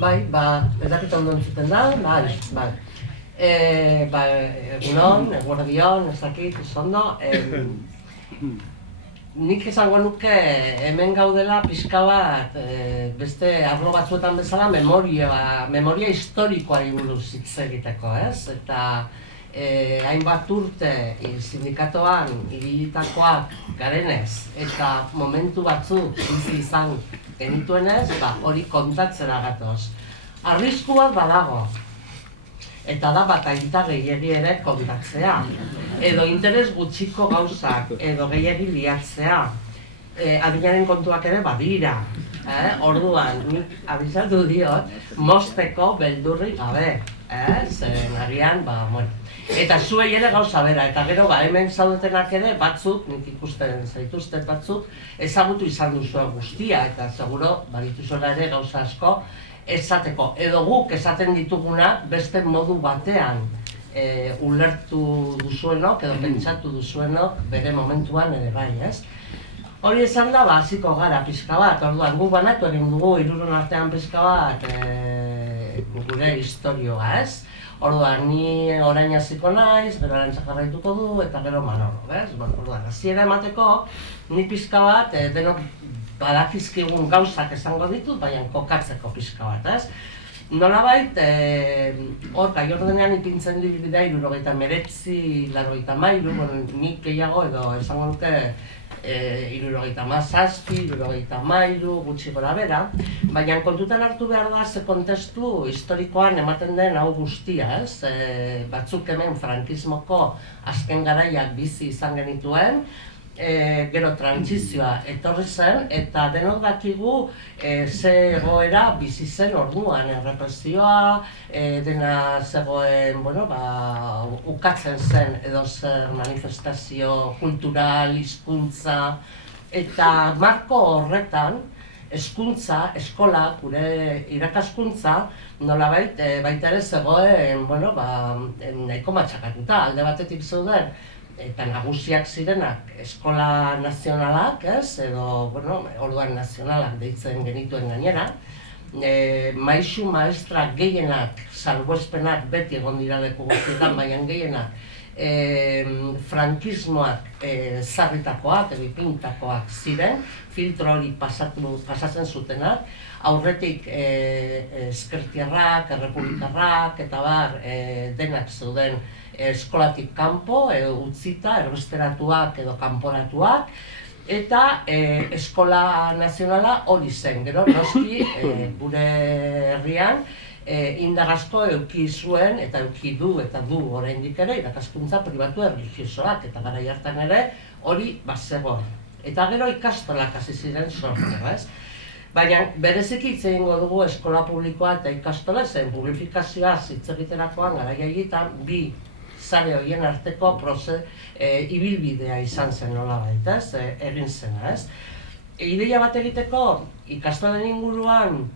Bai, ez dakit ondo entzuten da, bai. Egunon, eguerdion, ez dakit, ondo. Nik esango nuke hemen gaudela pixka bat beste arlo batzuetan bezala memoria historikoari buruz hitz egiteko, ez? Eta hainbat urte sindikatoan ibilitakoak garenez eta momentu batzuk bizi izan genituenez, hori kontatzera gatoz. Arrisku bat badago. Eta da bat aita gehiagi ere kontatzea, edo interes gutxiko gauzak, edo gehiagi liatzea. Adinaren kontuak ere badira. Orduan, nik abizatu diot, mozteko beldurri gabe. Zeren agian, eta zuei ere gauza bera, eta gero hemen zaudetenak ere batzuk, nik ikusten zaituztet batzuk, ezagutu izan duzuen guztia, eta seguro badituzuela ere gauza asko, esateko, edo guk esaten ditugunak beste modu batean ulertu duzuenok edo pentsatu duzuenok bere momentuan ere bai, ez? Hori esan da, hasiko gara pixka bat, orduan guk banatu egin dugu hirurun artean pixka bat gure historioa, ez? Orduan, ni orain hasiko naiz, gero Arantza jarraituko du, eta gero Manolo, ez? Orduan, hasiera emateko, ni pixka bat denok badakizkigun gauzak esango ditut, baina kokatzeko pixka bat, ez? Nolabait, hor, gai ordenean ipintzen dira 79, 83, nik gehiago edo esango nuke 77, 73, gutxi gora bera, baina kontutan hartu behar da ze kontestu historikoan ematen den hau guztia, ez? Batzuk hemen frankismoko azken garaiak bizi izan genituen, gero trantsizioa etorri zen, eta denok dakigu ze egoera bizi zen orduan, errepresioa, dena zegoen, ukatzen zen edo zer manifestazio kultural, hizkuntza, eta marko horretan, hezkuntza, eskola, gure irakaskuntza, nolabait baita ere zegoen, nahiko matxakatuta, alde batetik zeuden, eta nagusiak zirenak eskola nazionalak, ez? Edo, orduan nazionalak deitzen genituen gainera. Maisu maestra gehienak, salbuespenak beti egon dira leku guztietan, baina gehienak frankismoak zarritakoak, edo ipintakoak ziren, filtro hori pasatzen zutenak, aurretik ezkertiarrak, errepublikarrak, eta denak zeuden eskolatik kanpo, utzita, erbesteratuak edo kanporatuak, eta eskola nazionala hori zen, gero noski gure herrian indar asko eduki zuen eta eduki du eta du oraindik ere irakaskuntza pribatu erlijiosoak, eta garai hartan ere hori bazegoen. Eta gero ikastolak hasi ziren sortzen, ez? Baina bereziki hitz egingo dugu eskola publikoa eta ikastola zen publifikazioa hitz egiterakoan garaia egiten bi sare horien arteko ibilbidea izan zen nolabait, ez? Egin zena, ez? Ideia bat egiteko ikastolen inguruan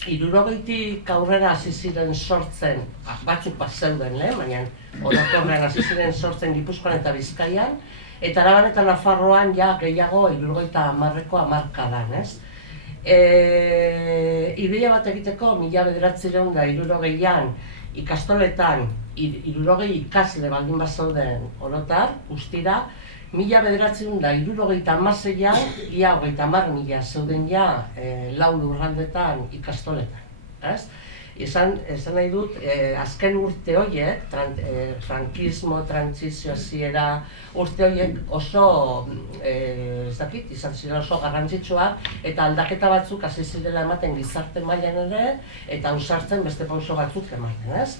60tik aurrera hasi ziren sortzen, batzuk zeuden lehen, baina orokorrean hasi ziren sortzen Gipuzkoan eta Bizkaian, eta Araban eta Nafarroan ja gehiago 70ko hamarkadan, ez? Ideia bat egiteko 1960an ikastoletan 60 ikasle baldin bazeuden orotar, guztira, 1976an ia 30.000 zeuden ja lau lurraldetan ikastoletan, ez? Esan nahi dut, azken urte horiek, frankismo, trantsizio hasiera, urte horiek oso, izan ziren oso garrantzitsuak, eta aldaketa batzuk hasi zirela ematen gizarte mailan ere, eta ausartzen beste pauso batzuk ematen, ez?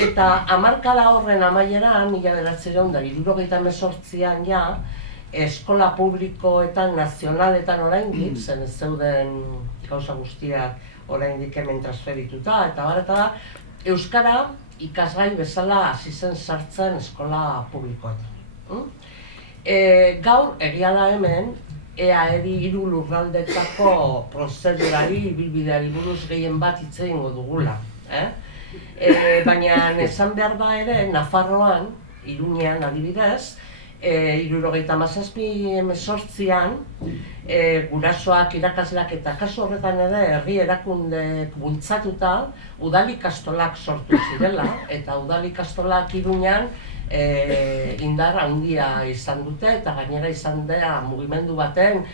Eta hamarkada horren amaieran, 1978an ja, eskola publikoetan, nazionaletan oraindik, zen ez zeuden gauza guztiak oraindik hemen transferituta, eta euskara ikasgai bezala hasi zen sartzen eskola publikoetan. Gaur, egia da hemen, EAEri 3 lurraldetako prozedurari, ibilbideari buruz gehien bat hitz egingo dugula. Baina esan behar da ere, Nafarroan, Iruñean adibidez, 1978an gurasoak, irakasleak eta kasu horretan ere herri erakundek bultzatuta udal ikastolak sortu zirela, eta udal ikastolak Iruñan indar handia izan dute, eta gainera izan dela mugimendu baten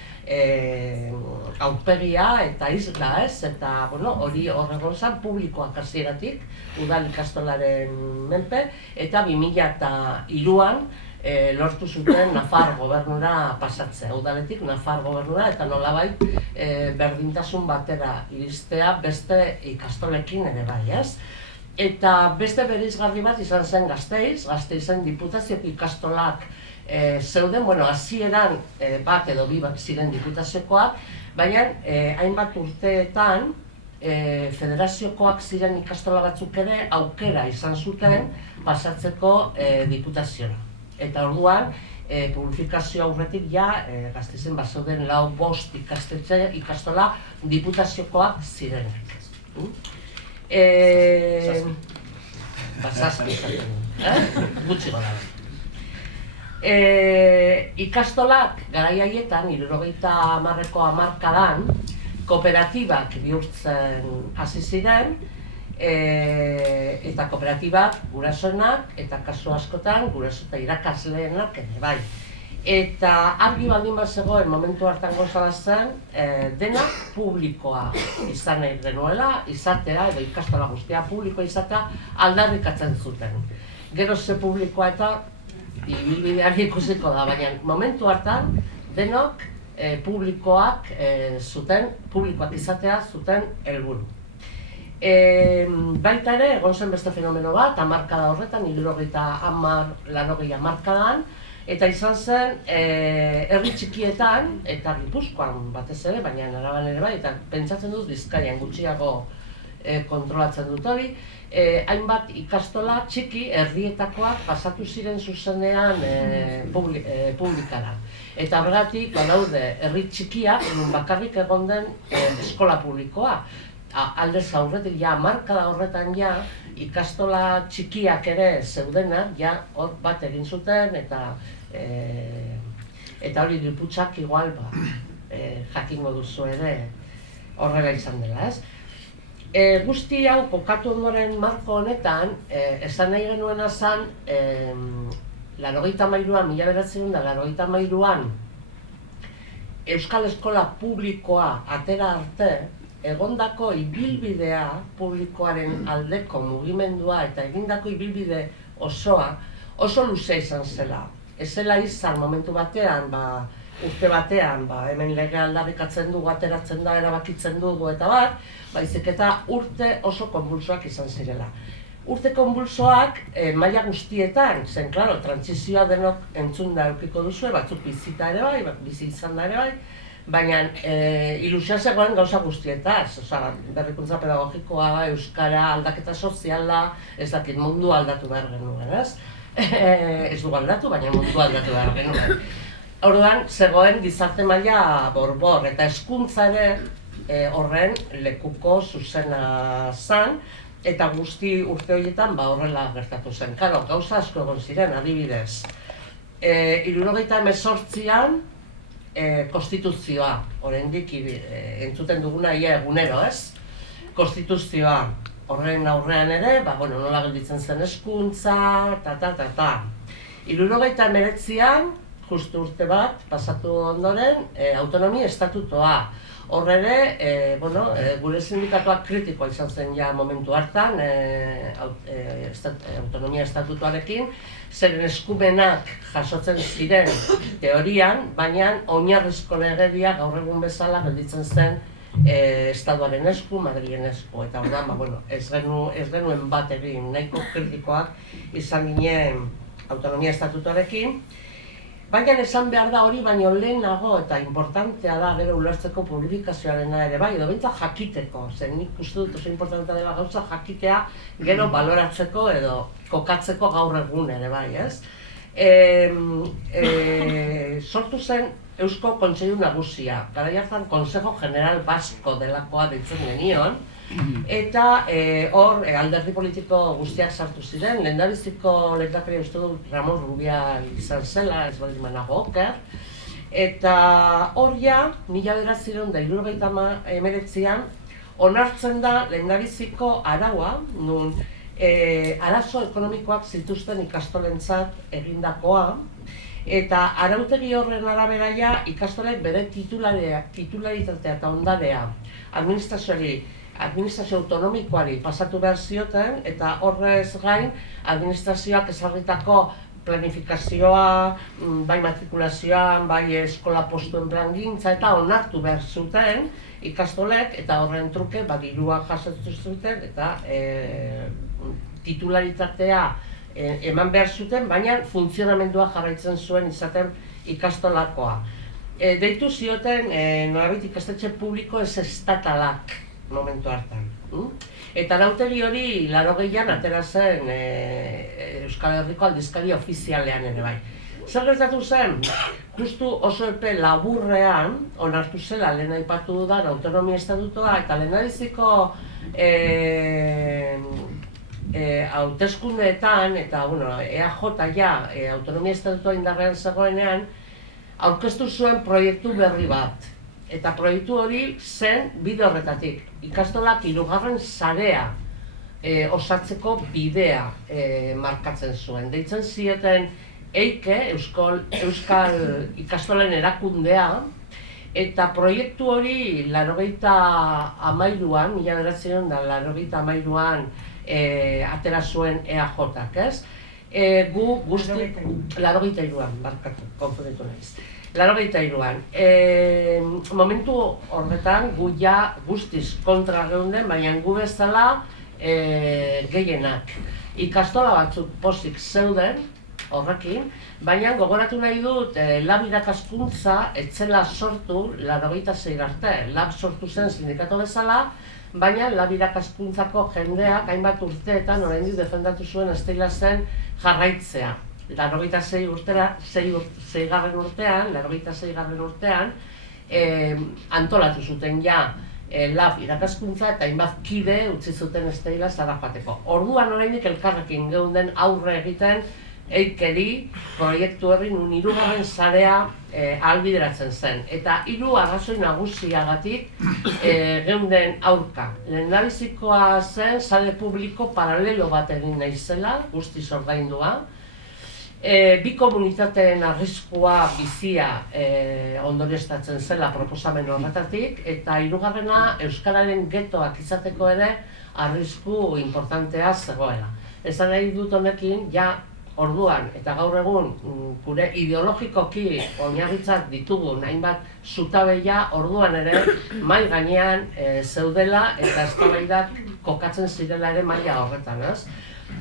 aurpegia eta isla, eta hori horregon zen publikoak hasieratik udal ikastolaren menpe, eta 2003an lortu zuten Nafar gobernura pasatzea, udaletik Nafar gobernura, eta nolabait berdintasun batera iristea beste ikastolekin ere bai, Eta beste bereizgarri bat izan zen Gasteizen diputaziok ikastolak zeuden, hasieran bat edo bi bat ziren diputaziokoak, baina hainbat urteetan federaziokoak ziren ikastola batzuk ere aukera izan zuten pasatzeko diputaziora. Eta orduan, publifikazio aurretik Gasteizen bazeuden 4-5 ikastola diputaziokoak zirenak. Zazpi izaten du, gutxi gara. Ikastolak garai haietan, 70ko hamarkadan, kooperatibak bihurtzen hasi ziren, eta kooperatibak gurasoenak eta kasu askotan guraso eta irakasleenak ere bai. Eta argi baldin bat zegoen momentu hartan gozala zen, dena publikoa izan nahi genuela, izatea edo ikastola guztia publikoa izatea aldarrikatzen zuten. Gero ze publikoa eta ibilbideari ikusiko da, baina momentu hartan denok publikoak izatea zuten helburu. Baita ere, egon zen beste fenomeno bat, hamarkada horretan, 80 hamarkadan, eta izan zen herri txikietan, eta Gipuzkoan batez ere, baina Araban ere bai, eta pentsatzen dut Bizkaian gutxiago kontrolatzen dut hori, hainbat ikastola txiki herrietakoak pasatu ziren zuzenean publikara. Eta horregatik badaude herri txikiak, bakarrik egon den eskola publikoa. Aldez aurretik, hamarkada horretan ikastola txikiak ere zeudenak, hor bat egin zuten, eta hori Gipuzkoak igual jakingo duzu ere horrela izan dela, Guzti hau kokatu ondoren marko honetan, esan nahi genuena zen, 1983an Euskal Eskola Publikoa atera arte, egondako ibilbidea publikoaren aldeko mugimendua eta egindako ibilbide osoa oso luzea izan zela. Ez zela izan momentu batean, urte batean, hemen lege aldarrikatzen dugu, ateratzen da, erabakitzen dugu eta bat, baizik eta urte oso konbulsoak izan zirela. Urte konbulsoak maila guztietan, zen, klaro, trantsizioa denok entzun da edukiko duzue, batzuk bizita ere bai, bizi izan da ere bai, baina ilusioa zegoen gauza guztietaz, berrikuntza pedagogikoa, euskara, aldaketa soziala, ez dakit mundu aldatu behar genuen, ez dugu aldatu, baina mundu aldatu behar genuen. Orduan, zegoen gizarte maila borbor, eta hezkuntza ere horren lekuko zuzena zen, eta guzti urte horietan horrela gertatu zen. Karo, gauza asko egon ziren, adibidez. 1978an konstituzioa, oraindik entzuten duguna egunero, konstituzioa. Horren aurrean ere, nola gelditzen zen hezkuntza, 1979an, justu urte bat, pasatu ondoren, autonomia estatutoa. Hor ere, gure sindikatuak kritikoa izan zen momentu hartan, autonomia estatutuarekin, zeren eskumenak jasotzen ziren teorian, baina oinarrizko legedia gaur egun bezala gelditzen zen Estatuaren esku, Madrilen esku. Eta orduan, ez genuen bat egin nahiko kritikoak izan ginen autonomia estatutuarekin. Baina esan behar da hori, baina lehenago eta importantea da gero ulertzeko publikazioarena ere bai, edo behintzat jakiteko, zen nik uste dut oso importantea dela gauza jakitea gero baloratzeko edo kokatzeko gaur egun ere bai, Sortu zen Eusko Kontseilu Nagusia, garai hartan Consejo General Vasco delakoa deitzen genion, eta hor alderdi politiko guztiak sartu ziren, lehendabiziko lehendakari uste dut Ramon Rubial izan zela, ez baldin banago oker, eta hor ja, 1979an, onartzen da lehendabiziko araua, nun arazo ekonomikoak zituzten ikastolentzat egindakoa, eta arautegi horren arabera ja ikastolek bere titularitatea eta ondarea administrazio autonomikoari pasatu behar zioten, eta horrez gain administrazioak ezarritako planifikazioa, bai matrikulazioan, bai eskola postuen plangintza eta onartu behar zuten ikastolek, eta horren truke dirua jasotu zuten eta titularitatea eman behar zuten, baina funtzionamendua jarraitzen zuen izaten ikastolakoa. Deitu zioten nolabait ikastetxe publiko ez estatalak momentu hartan. Eta arautegi hori 80an atera zen Euskal Herriko aldizkari ofizialean ere bai. Zer gertatu zen? Justu oso epe laburrean onartu zela lehen aipatu dudan autonomia estatutoa eta lehendabiziko hauteskundeetan eta EAJ ja autonomia estatutoa indarrean zegoenean aurkeztu zuen proiektu berri bat. Eta proiektu hori zen bide horretatik. Ikastolak 3. sarea osatzeko bidea markatzen zuen. Deitzen zioten EIKE, Euskal Ikastolen Erakundea, eta proiektu hori 1983an, 1983an atera zuen EAJak, ez? Gu guzti... 83an, barkatu, konfunditu naiz. 83an. Momentu horretan gu ja guztiz kontra geunden, baina gu bezala gehienak. Ikastola batzuk pozik zeuden horrekin, baina gogoratu nahi dut lab irakaskuntza etzela sortu 86 arte. Lab sortu zen sindikato bezala, baina lab irakaskuntzako jendeak hainbat urteetan oraindik defendatu zuen estela zen jarraitzea. 86 urtean antolatu zuten ja lab irakaskuntza eta hainbat kide utzi zuten estela zara joateko. Orduan oraindik elkarrekin geunden aurre egiten EIKeri proiektu horri nun 3. sarea ahalbideratzen zen. Eta 3 arrazoi nagusiagatik geunden aurka. Lehendabizikoa zen sare publiko paralelo bat egin nahi zela, guztiz ordaindua. Bi komunitateen arriskua bizia ondorioztatzen zela proposamen horretatik, eta 3. Euskararen getoak izateko ere arrisku importantea zegoela. Esan nahi dut honekin, ja orduan eta gaur egun gure ideologikoki oinarritzat ditugun hainbat zutabeia orduan ere mahai gainean zeudela eta eztabaidak kokatzen zirela ere maila horretan, ez?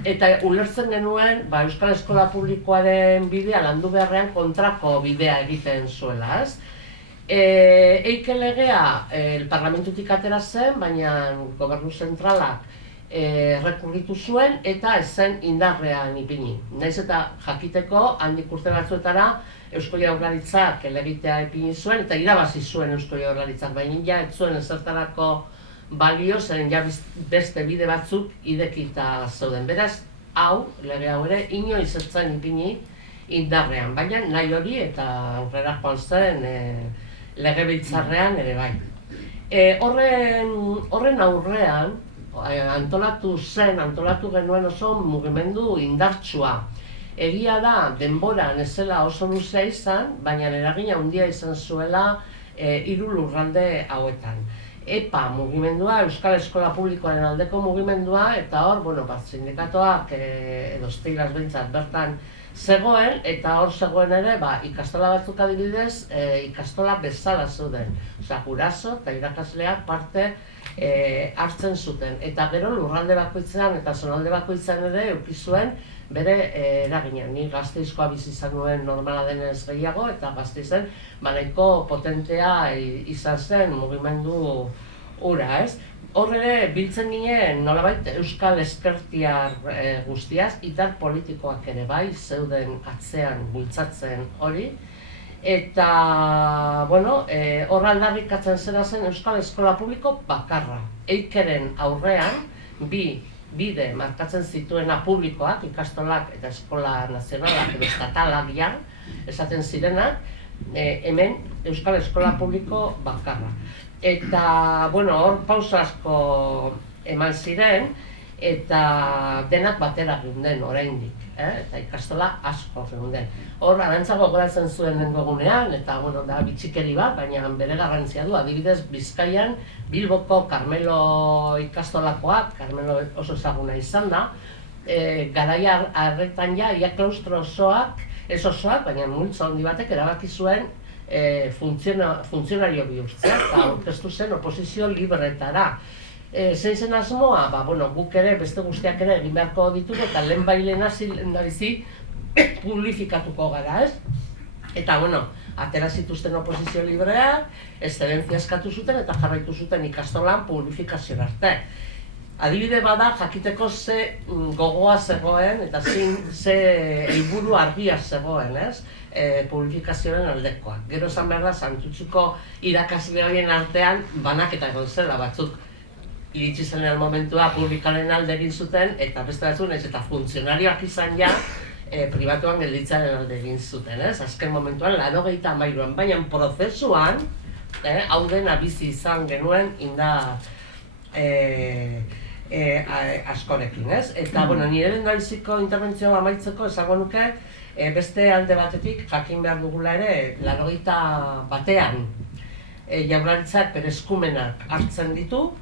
Eta ulertzen genuen Euskal Eskola Publikoaren bidea landu beharrean kontrako bidea egiten zuela, ez? EIKE legea parlamentutik atera zen, baina gobernu zentralak rekurritu zuen eta ez zen indarrean ipini. Naiz eta jakiteko handik urte batzuetara Eusko Jaurlaritzak helegitea ipini zuen eta irabazi zuen Eusko Jaurlaritzak, baina ja ez zuen ezertarako balio zen ja beste bide batzuk idekita zeuden. Beraz, lege hau ere, inoiz ez zen ipini indarrean, baina nahi hori eta aurrera joan zen legebiltzarrean ere bai. Horren aurrean, antolatu genuen oso mugimendu indartsua. Egia da, denboran ez zela oso luzea izan, baina eragina handia izan zuela 3 lurralde hauetan. EPA mugimendua, Euskal Eskola Publikoaren aldeko mugimendua, eta hor, sindikatoak edo steilas behintzat bertan zegoen, eta hor zegoen ere, ikastola batzuk adibidez, ikastola bezala zeuden. Osea, guraso eta irakasleak parte hartzen zuten. Eta gero lurralde bakoitzean eta zonalde bakoitzean ere eduki zuen bere eragina. Ni Gasteizkoa bizi izan nuen normala denez gehiago, eta Gasteizen nahiko potentea izan zen mugimendu hura, ez? Hor ere biltzen ginen nolabait euskal ezkertiar guztiaz, indar politikoak ere bai zeuden atzean bultzatzen hori, Eta, bueno, hor aldarrikatzen zera zen Euskal Eskola Publiko bakarra. Eikeren aurrean, bide markatzen zituena publikoak, ikastolak eta eskola nazionalak edo estatalak ja, esaten zirenak, hemen Euskal Eskola Publiko bakarra. Eta, bueno, hor pauso asko eman ziren, eta denak batera geunden oraindik, eta ikastola asko geunden. Hor, Arantza gogoratzen zuen nengogunean, eta, bueno, da bitxikeri bat, baina bere garrantzia du, adibidez, Bizkaian, Bilboko Karmelo ikastolakoak, Karmelo oso ezaguna izan da, garaia harretan ja, ia klaustro osoak, ez osoak, baina multzo handi batek erabaki zuen funtzionario bihurtzea, eta aurkeztu zen oposizio libretara. Zein zen asmoa? Bueno, guk ere, beste guztiak ere egin beharko ditugu eta lehenbailen hasi lehendabizi publifikatuko gara, ez? Eta, bueno, atera zituzten oposizio libreak, excelentzia eskatu zuten eta jarraitu zuten ikastolan publifikazio arte. Adibide bada jakiteko ze gogoa zegoen eta ze helburu argia zegoen, ez? Publifikazioaren aldekoa. Gero esan behar da, Santutxuko irakasle horien artean banaketa egon zela batzuk. Iritsi zenean momentua publikaren alde egin zuten, eta beste batzuk nahiz eta funtzionarioak izan ja, pribatuan gelditzaren alde egin zuten, ez? Azken momentuan, 93an, baina prozesuan, hau dena bizi izan genuen indar askorekin, ez? Eta, bueno, nire lehendabiziko interbentzioa amaitzeko esango nuke, beste alde batetik jakin behar dugula ere, 91an Jaurlaritzak bere eskumenak hartzen ditu,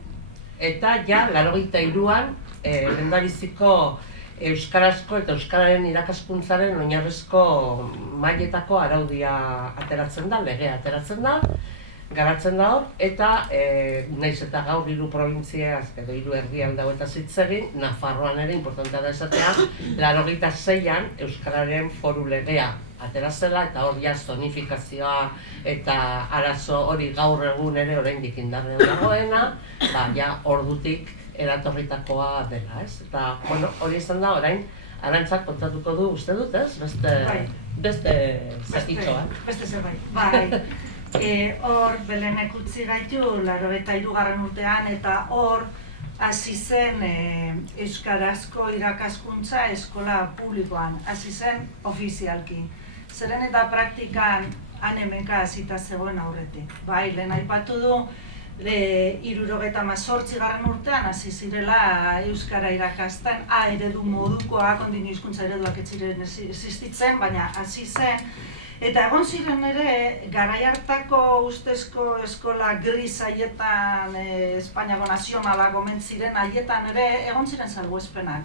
eta ja, 93an lehendabiziko euskarazko eta euskararen irakaskuntzaren oinarrizko mailetako araudia ateratzen da, legea ateratzen da, garatzen da hor, eta nahiz eta gaur 3 probintziaz edo 3 herrialde hauetaz hitz egin, Nafarroan ere inportantea da esatea, 96an euskararen foru legea atera zela, eta hor ja zonifikazioa eta arazo hori gaur egun ere oraindik indarrean dagoena, ja ordutik eratorritakoa dela, ez? Eta, bueno, hori izan da orain, Arantzak kontatuko du uste dut, ez? Beste zatitxoa. Beste zerbait, bai. Hor, Belenek utzi gaitu, 93. urtean, eta hor, hasi zen euskarazko irakaskuntza eskola publikoan, hasi zen ofizialki. Zeren eta praktikan han-hemenka hasita zegoen aurretik. Bai, lehen aipatu du, 78. urtean hasi zirela euskara irakasten, eredu modukoak, ondino hizkuntza ereduak ez ziren existitzen, baina hasi zen. Eta egon ziren ere, garai hartako ustezko eskola gris haietan, Espainiako nazionalak omen ziren haietan ere, egon ziren salbuespenak.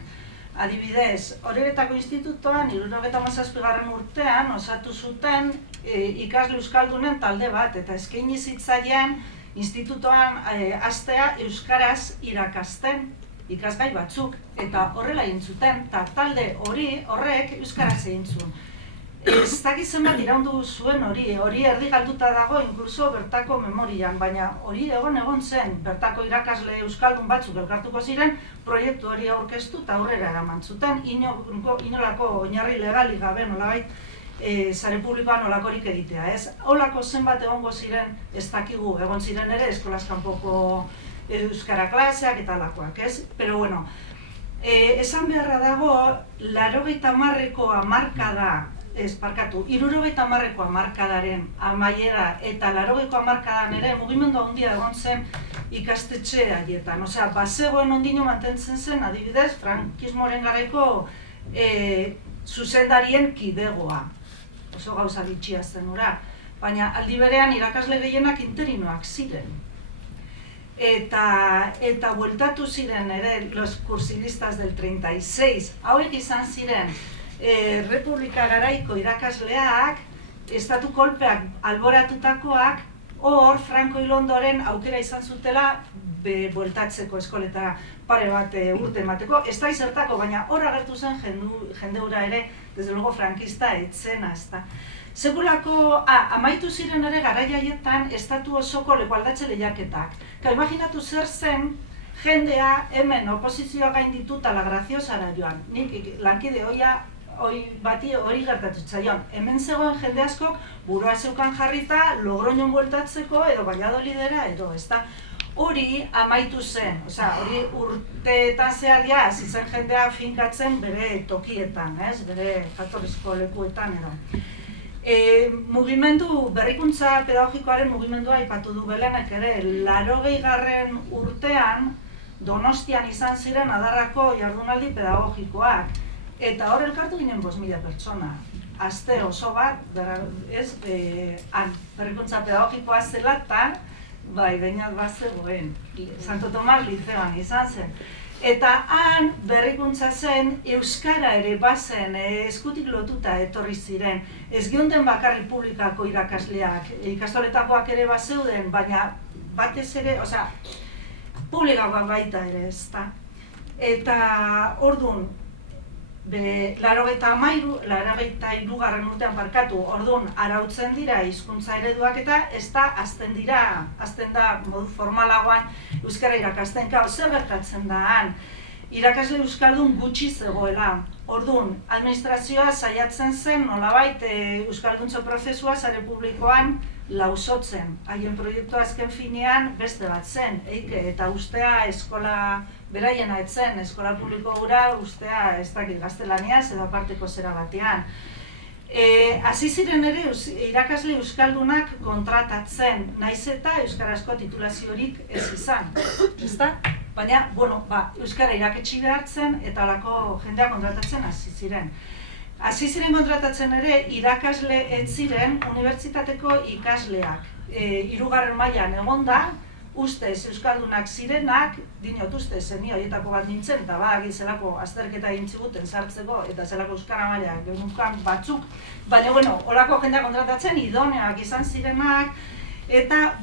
Adibidez, Oreretako institutoan, 77. urtean, osatu zuten ikasle euskaldunen talde bat, eta eskaini zitzaien institutoan hastea euskaraz irakasten ikasgai batzuk, eta horrela egin zuten, eta talde horrek euskaraz egin zuen. Ez dakit zenbat iraundu zuen hori erdi galduta dago inkluso bertako memorian, baina hori egon zen, bertako irakasle euskaldun batzuk elkartuko ziren, proiektu hori aurkeztu eta aurrera eraman zuten, inolako oinarri legali gabe nolabait sare publikoan olakorik egitea, ez? Olako zenbat egongo ziren, ez dakigu, egon ziren ere eskolaz kanpoko euskara klaseak eta alakoak, ez? Pero bueno, esan beharra dago, 80ko hamarkada, parkatu, 70ko hamarkadaren amaiera eta 80ko hamarkadan ere mugimendu handia egon zen ikastetxe haietan. Osea, bazegoen ondino mantentzen zen, adibidez, frankismoaren garaiko zuzendarien kidegoa. Oso gauza bitxia zen ura. Baina aldi berean irakasle gehienak interinoak ziren. Eta bueltatu ziren ere los cursilistas del 36, hauek izan ziren Republika garaiko irakasleak, estatu kolpeak alboratutakoak, hor Franco Ilondoren aukera izan zutela bueltatzeko eskoletara pare bat urte emateko. Ez da izertako, baina hor agertu zen jende hura ere, desde luego frankista etzena, ez da. Segulako, amaitu ziren ere garai haietan estatu osoko lekualdatze lehiaketak. Imaginatu zer zen jendea hemen oposizioa gainditu eta la graziosara joan. Nik lankide hoia hori gertatu zaion. Hemen zegoen jende askok burua zeukan jarrita Logroñon bueltatzeko edo Valladolidera edo, ezta? Hori amaitu zen, hori urteetan zehar hasi zen jendea finkatzen bere tokietan, bere jatorrizko lekuetan edo. Mugimendu, berrikuntza pedagogikoaren mugimendua aipatu du Belenek ere, 80. urtean Donostian izan ziren Adarrako jardunaldi pedagogikoak, eta hor elkartu ginen 5.000 pertsona. Aste oso bat, berrikuntza pedagogikoa zela eta behinat bat zegoen, Santo Tomas liceoan izan zen. Eta han berrikuntza zen, euskara ere bazen, eskutik lotuta etorri ziren. Ez geunden bakarrik publikako irakasleak, ikastoletakoak ere bazeuden, baina batez ere, publikakoak baita ere, ezta. Eta orduan, 83. urtean parkatu, orduan arautzen dira hizkuntza ereduak eta ez da hasten da modu formalagoan euskara irakasten. Zer gertatzen da han? Irakasle euskaldun gutxi zegoela. Orduan, administrazioa saiatzen zen nolabait euskalduntzo prozesua sare publikoan lausotzen. Haien proiektua azken finean beste bat zen, eta ustea eskola beraiena etzen, eskola publiko gura ustea ez dakit gaztelaniaz edo aparteko zera batean. Hasi ziren ere irakasle euskaldunak kontratatzen, naiz eta euskarazko titulaziorik ez izan, ezta? Baina, euskara irakatsi behartzen eta halako jendea kontratatzen hasi ziren. Hasi ziren kontratatzen ere irakasle ez ziren unibertsitateko ikasleak. 3. mailan egonda, ustez euskaldunak zirenak, dinot ustez, ni horietako bat nintzen, eta badaki zelako azterketa egin ziguten sartzeko, eta zelako euskara maila genukan batzuk, baina, holako jendea kontratatzen idoneak izan zirenak, eta,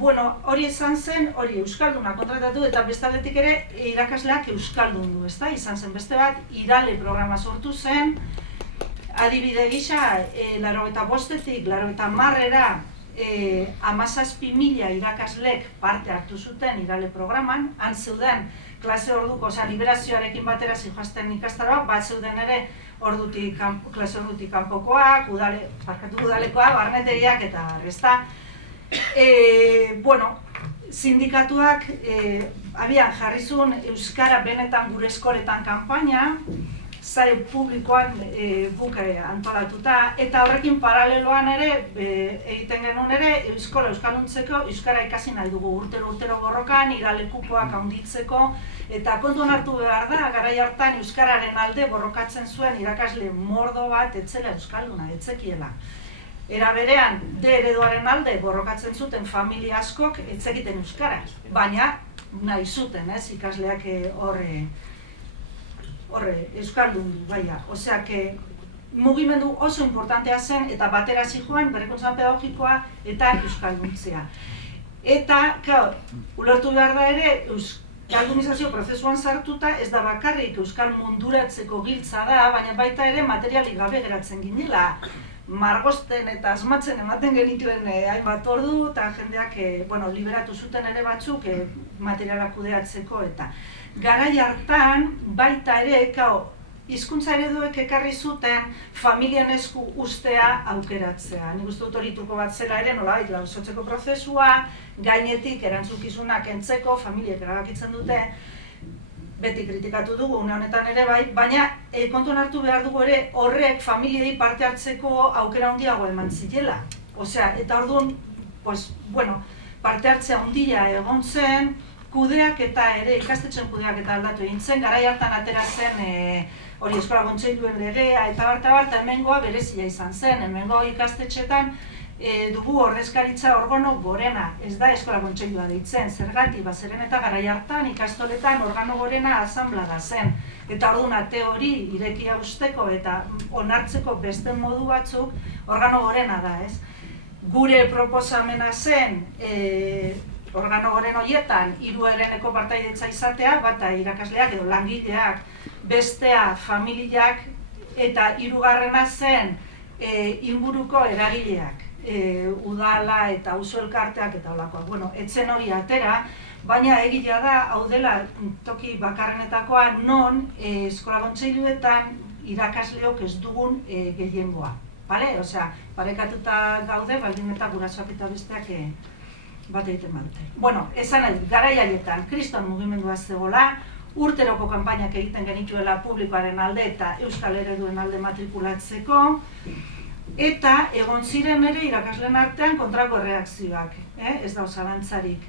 hori izan zen, hori euskaldunak kontratatu, eta bestaldetik ere irakasleak euskaldundu, ezta? Izan zen beste bat, Irale programa sortu zen, adibide gisa, 85-etik 90-era 17.000 irakaslek parte hartu zuten Irale programan, han zeuden klase orduko, liberazioarekin batera zijoazten ikastaroak, bat zeuden ere klase ordutik kanpokoak, udalekoak, barnetegiak eta ezta. Sindikatuak abian jarri zuen euskara benetan gure eskoletan kanpaina, sare publikoan guk antolatuta, eta horrekin paraleloan ere, egiten genuen ere, euskalduntzeko euskara ikasi nahi dugu urtero borrokan, Irale kupoak handitzeko, eta kontuan hartu behar da, garai hartan euskararen alde borrokatzen zuen irakasle mordo bat etzela euskalduna, etzekiela. Era berean, D ereduaren alde borrokatzen zuten familia askok etzekiten euskara, baina nahi zuten, ikasleak euskaldun du, Osea, mugimendu oso importantea zen eta batera zijoan berrikuntza pedagogikoa eta euskalduntzea. Eta, ulertu behar da ere, euskaldunizazio prozesuan sartuta ez da bakarrik euskal munduratzeko giltza da, baina baita ere materialik gabe geratzen ginela. Margosten eta asmatzen ematen genituen hainbat ordu eta jendeak liberatu zuten ere batzuk materialak kudeatzeko eta garai hartan baita ere hizkuntza ereduek ekarri zuten familien esku ustea aukeratzea. Nik uste dut hori truko bat zela ere nolabait lausotzeko prozesua, gainetik erantzukizunak kentzeko, familiek erabakitzen dute, beti kritikatu dugu une honetan ere bai, baina kontuan hartu behar dugu ere horrek familiei parte hartzeko aukera handiago eman zitela. Osea, eta orduan, parte hartzea handia egon zen, kudeaketa ere, ikastetxen kudeaketa aldatu egin zen, garai hartan atera zen hori eskola kontseiluen legea eta barta hemengoa berezia izan zen, hemengo ikastetxetan dugu ordezkaritza organo gorena, ez da eskola kontseilua deitzen, zergatik, zeren eta garai hartan ikastoletan organo gorena asanblada zen. Eta orduan ate hori irekia usteko eta onartzeko beste modu batzuk organo gorena da, ez? Gure proposamena zen, organo goren horietan, 3 hereneko partaidetza izatea, bata irakasleak edo langileak, bestea familiak eta 3. zen inguruko eragileak, udala eta auzo elkarteak eta holakoak. Etzen hori atera, baina egia da, hau dela toki bakarrenetakoa non eskola kontseiluetan irakasleok ez dugun gehiengoa. Bale? Osea, parekatuta gaude, baldin eta gurasoak eta besteak bat egiten badute. Bueno, esan nahi, garai haietan, kriston mugimendua zegoela, urteroko kanpainak egiten genituela publikoaren alde eta euskal ereduen alde matrikulatzeko, eta egon ziren ere irakasleen artean kontrako erreakzioak, ez da zalantzarik.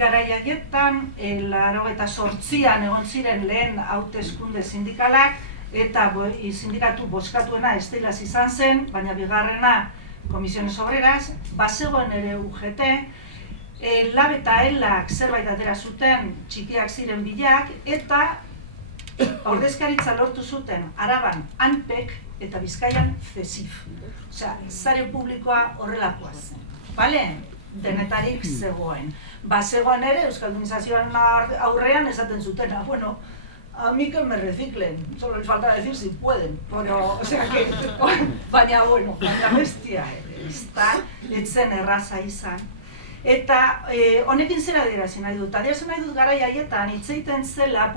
Garai haietan, 88an egon ziren lehen hauteskunde sindikalak, eta sindikatu bozkatuena estilaz izan zen, baina bigarrena Comisiones Obreras, bazegoen ere UGT, LAB eta ELAk zerbait atera zuten txikiak ziren bilak, eta ordezkaritza lortu zuten Araban ANPEK eta Bizkaian CESIF. Osea, sare publikoa horrelakoa zen. Bale? Denetarik zegoen. Bazegoen ere, euskaldunizazioan aurrean esaten zutena, bueno, a mí que me reciclen, solo les falta decir si pueden, pero, o sea que, baina, bueno, baina bestia, etzen erraza izan. Eta honekin zera adierazi nahi dut. Adierazi nahi dut garai haietan hitz egiten zela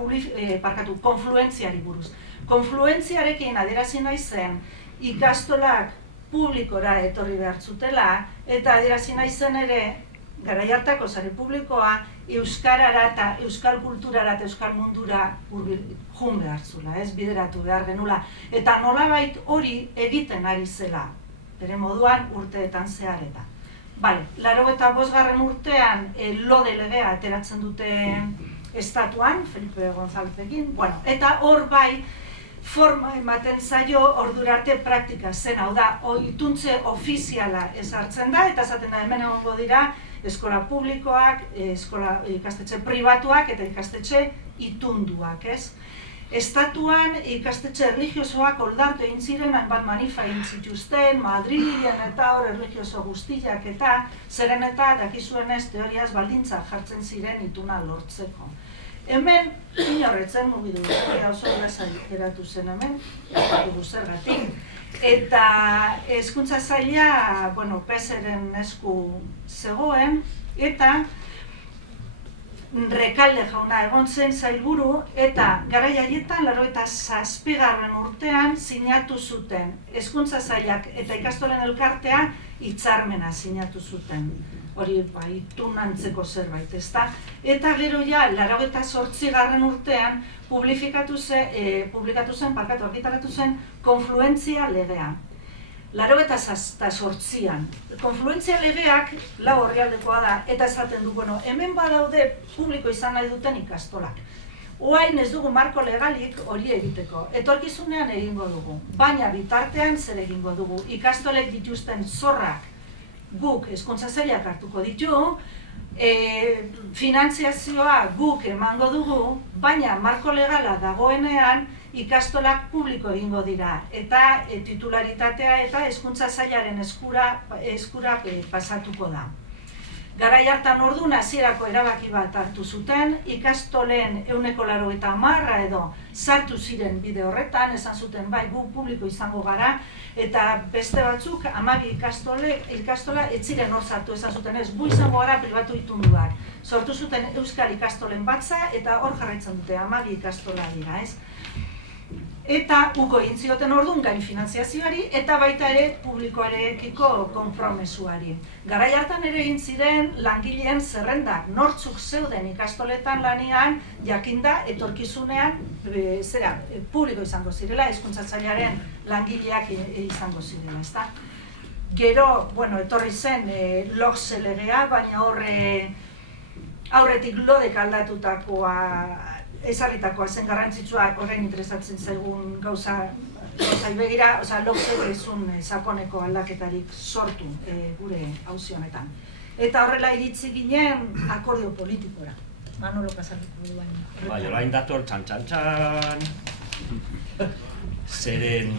konfluentziari buruz. Konfluentziarekin adierazi nahi zen ikastolak publikora etorri behar zutela, eta adierazi nahi zen ere garai hartako sare publikoa euskarara eta euskal kulturara eta euskal mundura jun behar zula, bideratu behar genula. Eta nolabait hori egiten ari zela, bere moduan urteetan zehar eta. Bale, 85. urtean lode legea ateratzen dute estatuan, Felipe Gonzalezekin, eta hor bai forma ematen zaio ordura arte praktika zen, hau da, ituntze ofiziala ezartzen da, eta esaten da hemen egongo dira eskola publikoak, ikastetxe pribatuak eta ikastetxe itunduak, ez? Estatuan ikastetxe erlijiosoak oldartu egin ziren, hainbat manifa egin zituzten, Madrilen eta hor erlijioso guztiak eta zeren eta dakizuenez teoriaz baldintza jartzen ziren ituna lortzeko. Hemen, inorretzen mugidu, oso grazai eratu zen hemen, dugu zergatik. Eta hezkuntza saila, PSren esku zegoen, eta Rekalde jauna egon zen sailburu, eta garai haietan, 87. urtean sinatu zuten. Hezkuntza sailak eta ikastolen elkartea hitzarmena sinatu zuten. Hori itunantzeko zerbait, ezta? Eta gero ja, 88. urtean publikatu zen, argitaratu zen, konfluentzia legea. 88an. Konfluentzia legeak lau orrialdekoa da, eta esaten du, hemen badaude publiko izan nahi duten ikastolak. Oain ez dugu marko legalik hori egiteko, etorkizunean egingo dugu, baina bitartean zer egingo dugu. Ikastolek dituzten zorrak guk hezkuntza sailak hartuko ditu, finantziazioa guk emango dugu, baina marko legala dagoenean ikastolak publiko egingo dira, eta titularitatea eta hezkuntza sailaren eskura pasatuko da. Garai hartan orduan hasierako erabaki bat hartu zuten, ikastolen 80% edo sartu ziren bide horretan, esan zuten bai gu publiko izango gara, eta beste batzuk 12 ikastola ez ziren hor sartu, esan zuten ez, gu izango gara pribatu itunduak. Sortu zuten euskal ikastolen batza eta hor jarraitzen dute 12 ikastola dira, ez? Eta uko egin zioten orduan gain finanziazioari eta baita ere publikoarekiko konpromesuari. Garai hartan ere egin ziren langileen zerrendak, nortzuk zeuden ikastoletan lanean, jakinda etorkizunean publiko izango zirela, hezkuntza sailaren langileak izango zirela, ezta? Gero, etorri zen LOGSE legea, baina aurretik lodek aldatutakoa ezarritakoa zen garrantzitsua orain interesatzen zaigun gauzai begira, LOGSek ezun sakoneko aldaketarik sortu gure auzi honetan. Eta horrela iritzi ginen akordio politikora. Manolo Casarriko du baina. Bai, orain dator txan-txan-txan. Zeren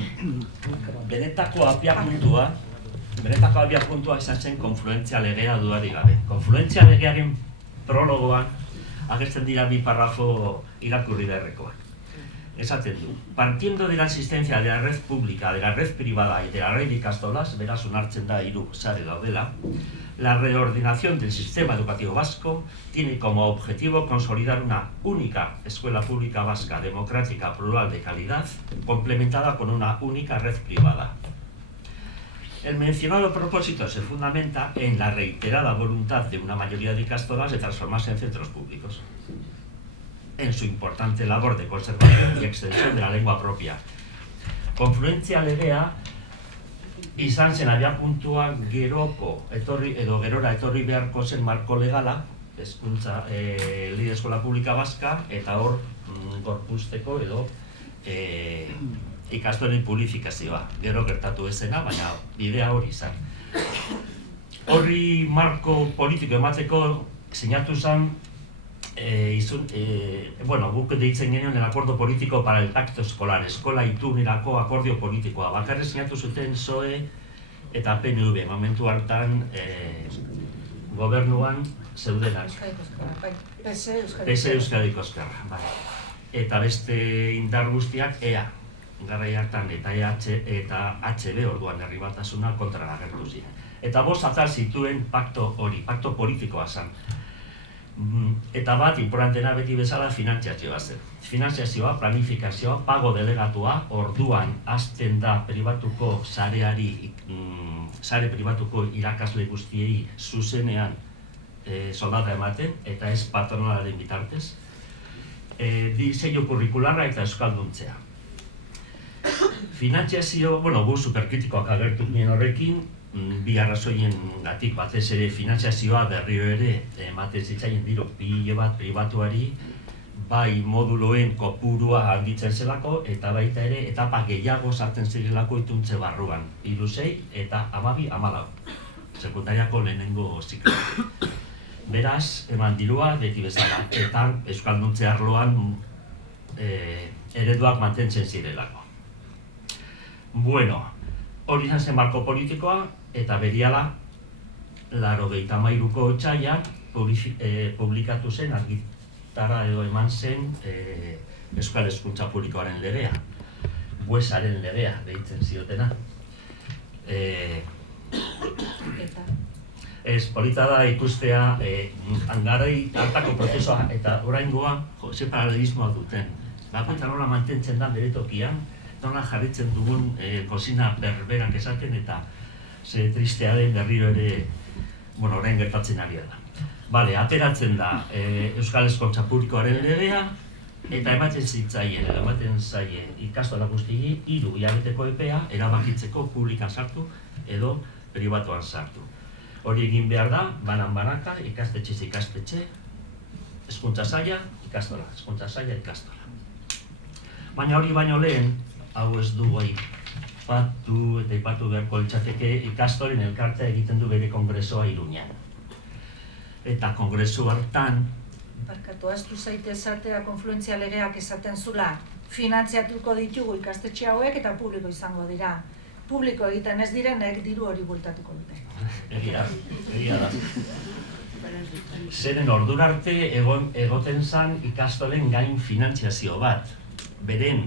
benetako abiapuntua izan zen konfluentzia legea dudarik gabe. Konfluentzia legearen prologoan agertzen dira 2 parrafo irakurri beharrekoak. esaten du, partiendo de la existencia de la red pública, de la red privada y de la red de ikastolas, beraz onartzen da hiru sare daudela, la reordenación del sistema educativo vasco tiene como objetivo consolidar una única escuela pública vasca, democrática, plural, de calidad, complementada con una única red privada. El mencionado propósito se fundamenta en la reiterada voluntad de una mayoría de ikastolas de transformarse en centros públicos, en su importante labor de conservación y extensión de la lengua propia. Konfluentzia legea izan zen abiapuntua geroko gerora etorri beharko zen marko legala, hezkuntza lege eskola publika baska, eta hor gorpuzteko edo ikastolen publifikazioa. Gero gertatu ezena, baina bidea hori izan. Horri marko politiko emateko sinatu zen guk deitzen genuen el acuerdo político para el pacto escolar, eskola itunerako akordio politikoa. Bakarrik sinatu zuten PSOE eta PNV, momentu hartan gobernuan zeudenak. PSE Euskadiko Ezkerra. Eta beste indar guztiak EA, garai hartan, eta EH eta HB orduan herri batasuna kontra agertu ziren. Eta bost atal zituen pakto hori, pakto politikoa zen. Eta bat, importantena beti bezala, finantziazioa zen. Finantziazioa, planifikazioa, pago delegatua, orduan hasten da pribatuko sareari, sare pribatuko irakasle guztiei zuzenean soldata ematen, eta ez patronalaren bitartez. Diseinu kurrikularra eta euskalduntzea. Finantziazio, gu superkritikoak agertu ginen horrekin, bi arrazoien gatik batez ere finantziazioa berriro ere ematen zitzaien diru pilo bat pribatuari, bai moduloen kopurua handitzen zelako, eta baita ere etapa gehiago sartzen zirelako ituntze barruan, 3-6 eta 12-14, sekundariako lehenengo ziklo. Beraz, eman dirua beti bezala, eta euskalduntze arloan ereduak mantentzen zirelako. Hori izan zen marko politikoa, eta berehala 83ko otsailean publikatu zen, argitara edo eman zen Euskal Hezkuntza Publikoaren legea, Buesaren legea deitzen ziotena. Polita da ikustea garai hartako prozesua eta oraingoa ze paralelismoa duten. Bakoitza nola mantentzen da bere tokian, nola jarritzen dugun kozina berberak esaten, eta ze tristea den berriro ere, orain gertatzen ari da. Ateratzen da Euskal Hezkuntza Publikoaren legea, eta ematen zaie ikastola guztiei 3 hilabeteko epea erabakitzeko publikan sartu edo pribatuan sartu. Hori egin behar da, banan-banaka, ikastetxez ikastetxe, hezkuntza saila, ikastola, hezkuntza saila, ikastola. Baina hori baino lehen, hau ez du aipatu beharko litzateke, ikastolen elkartea egiten du bere kongresoa Iruñan. Eta kongresu hartan... Barkatu, ahaztu zaite esatea konfluentzia legeak esaten zula, finantziatuko ditugu ikastetxe hauek eta publiko izango dira. Publiko egiten ez direnek diru hori bultatuko dute. Egia da. Zeren ordura arte egoten zen ikastolen gain finantziazio bat. Beren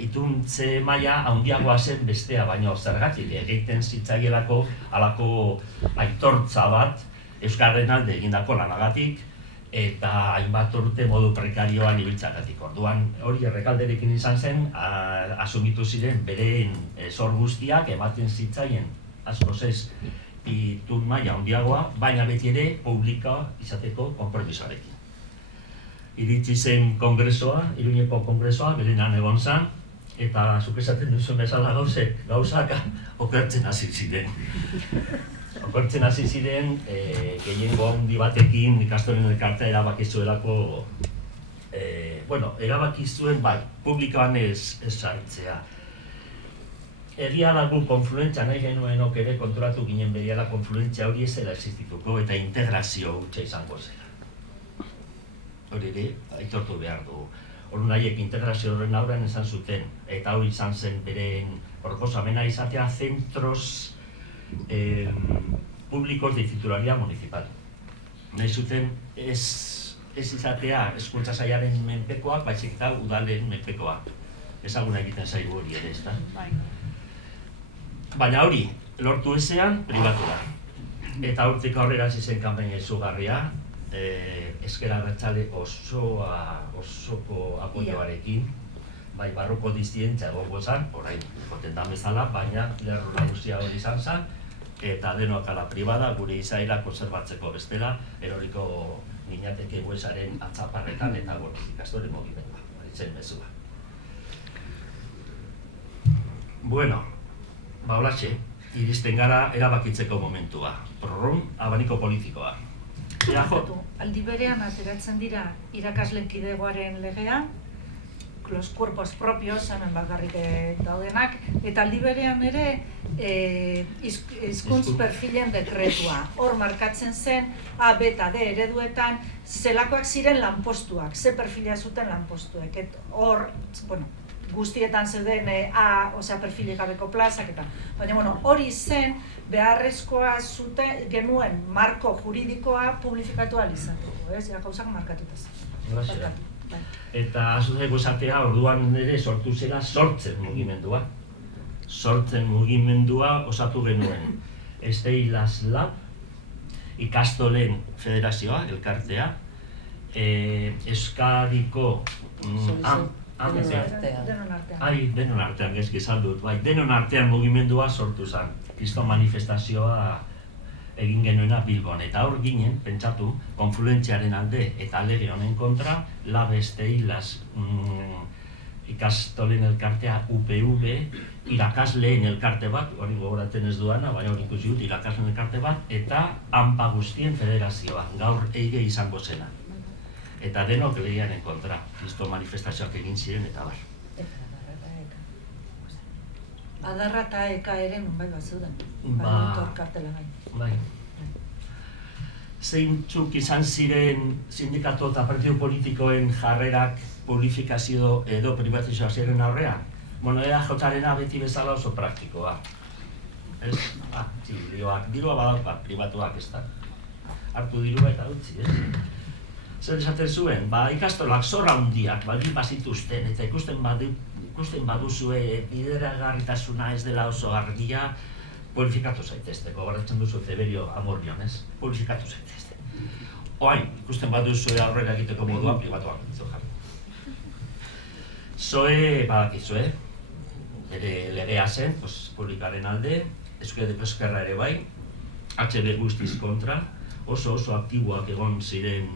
ituntze maila handiagoa zen bestea, baina zergatik egiten zitzaielako halako aitortza bat euskararen alde egindako lanagatik eta hainbat urte modu prekarioan ibiltzagatik. Orduan hori errekalderekin izan zen, asumitu ziren beren zor guztiak ematen zitzaien askoz ez itun maila handiagoa, baina beti ere publika izateko konpromisoarekin. Iritsi zen kongresoa, Iruñeko kongresoa, berenan egon zen, eta zuk esaten duzun bezala gauzak okertzen hasi ziren. Okertzen hasi ziren, gehiengo handi batekin ikastolen elkartea erabakizuelako, erabakizuen bai, publikoan ez sartzea. Egia da gu konfluentzia nahi genuenok ere konturatu ginen berehala konfluentzia hori ez zela existituko eta integrazio hutsa izango zela. Hori ere, aitortu behar du. Hori nahiek integrazio horren aurrean esan zuten, eta hori izan zen beren proposamena izatea centros públicos de titularidad municipal. Nahi zuten ez ez izatea hezkuntza sailaren menpekoak, baizik eta udalen menpekoa. Ezaguna egiten zaigu hori ere, ezta? Baina hori, lortu ezean, pribatu da. Eta hortik aurrera hasi zen kanpaina izugarria, ezker abertzale osoko apoioarekin, bai barruko dizientzia egongo zen, orain potentan bezala, baina lerro nagusia hori izan zen, eta denok ala pribada gure izaera konserbatzeko bestela, eroriko ginateke huesaren atzaparretan eta ikastore mugimendua, horitzen mezua. Bueno, holaxe, iristen gara erabakitzeko momentua. Prorrum, abaniko politikoa. Aldi berean ateratzen dira irakasle kidegoaren legea, los cuerpos propios, hemen bakarrik daudenak, eta aldi berean ere hizkuntz perfilen dekretua. Hor markatzen zen A, B eta D ereduetan zelakoak ziren lanpostuak, ze perfila zuten lanpostuek. Hor, guztietan zeuden perfilik gabeko plazak eta. Baina, hori zen beharrezkoa zuten genuen marko juridikoa publifikatu alizateko, ez? Gauzak markatuta zen. Eta azudeko esatea, orduan ere sortu zela sortzen mugimendua. Sortzen mugimendua osatu genuen. Esteilas Lab, ikastolen federazioa, elkartea, Euskadiko denon artean, gezki esan dut, bai, denon artean mugimendua sortu zen. Kriston manifestazioa egin genuena Bilbon, eta hor ginen, pentsatu, konfluentziaren alde eta lege honen kontra, Lab Esteilas ikastolen elkartea UPV, irakasleen elkarte bat, hori gogoratzen ez duana, baina hori ikusi dut, irakasleen elkarte bat, eta ANPA guztien federazioa, gaur eige izango zena. Eta denok lehiaren kontra, kriston manifestazioak egin ziren eta bar. Adarra eta eka ere nunbait bat zeuden, kartela gai. Bai. Zeintzuk izan ziren sindikatu eta partidu politikoen jarrerak publifikazio edo privatizazioa ziren aurrean? Bueno, EAJ-arena beti bezala oso praktikoa. Ez? Dirua badauka, pribatuak ez da. Hartu dirua eta utzi, ez? Zer esaten zuen, ikastolak zorra hundiak baldin bazituzten eta ikusten baduzue bideragarritasuna ez dela oso argia, publifikatu zaitezte, gogoratzen duzu Zeberio Amorrion, ez? Publifikatu zaitezte. Oain, ikusten baduzue aurrera egiteko moduan pribatuak ditzu jarri. Zoe, badakizue, ere legea zen, publikaren alde, Euskadiko Ezkerra ere bai, HB guztiz kontra, oso aktiboak egon ziren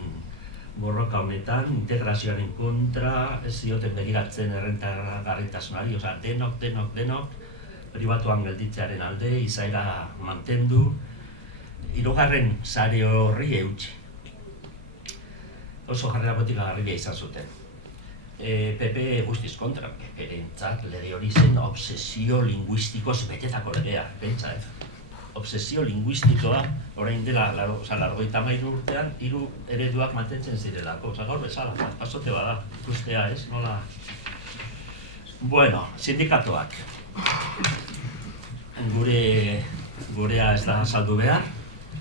borroka honetan, integrazioaren kontra, ez zioten begiratzen errentagarritasunari, denok, pribatuan gelditzearen alde, izaera mantendu, hirugarren sare horri eutsi. Oso jarrera politikagarria izan zuten. PP guztiz kontra, PP-rentzat lege hori zen obsesio linguistikoz betetako legea, pentsat. Obsesio linguistikoa, orain dela, largoita mairu urtean, 3 ereduak mantentzen zirelako. Gaur bezala, pasote bada, ikustea ez, nola... Bueno, sindikatuak. Gurea ez da saldu behar,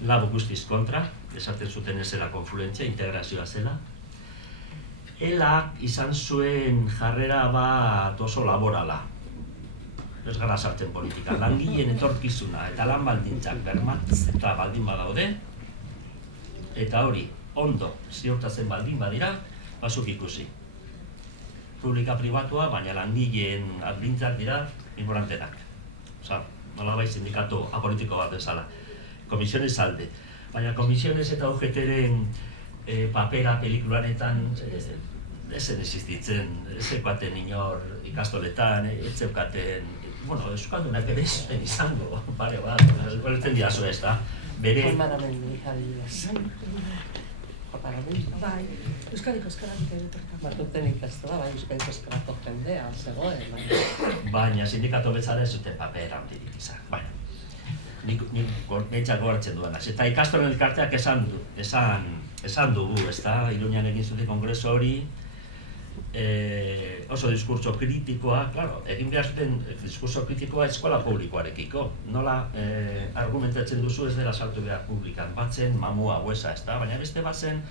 Lab guztiz kontra, esaten zuten ez zela konfluentzia, integrazioa zela. Elak izan zuen jarrera bat oso laborala. Ez gara sartzen politika, langileen etorkizuna eta lan baldintzak bermatzeta baldin badaude, eta hori ondo ziurtatzen baldin badira, bazuk ikusi. Publika pribatua, baina langileen baldintzak dira importantenak. Nolabait sindikatu apolitiko bat bezala. Komisiones alde. Baina komisiones eta UGT-ren papera pelikulanetan ez existitzen, ez zeukaten inor ikastoletan, ez zeukaten... Bueno, euskaldunak ere zen izango, pare bat, horretzen diazu ez da. Bere... Hormaramendi, adibidez. Hormaramendi? Bai, Euskadiko Ezkerratik ere perkatu. Batuten ikastola, bai, Euskadiko Ezkerrako jendea, zegoen, bai. Baina sindikatu betzara ez zuten papera handirik izan, baina. Nik neitxak gogartzen duenaz. Eta ikastolen elkarteak esan dugu, ez da, Iruñan egin zuten kongreso hori, oso diskurtso kritikoa, claro, egin behar zuten diskurtso kritikoa eskola publikoarekiko. Nola argumentatzen duzu ez dela sartu behar publikan batzen, mamua, huesa, ez da, baina beste batzen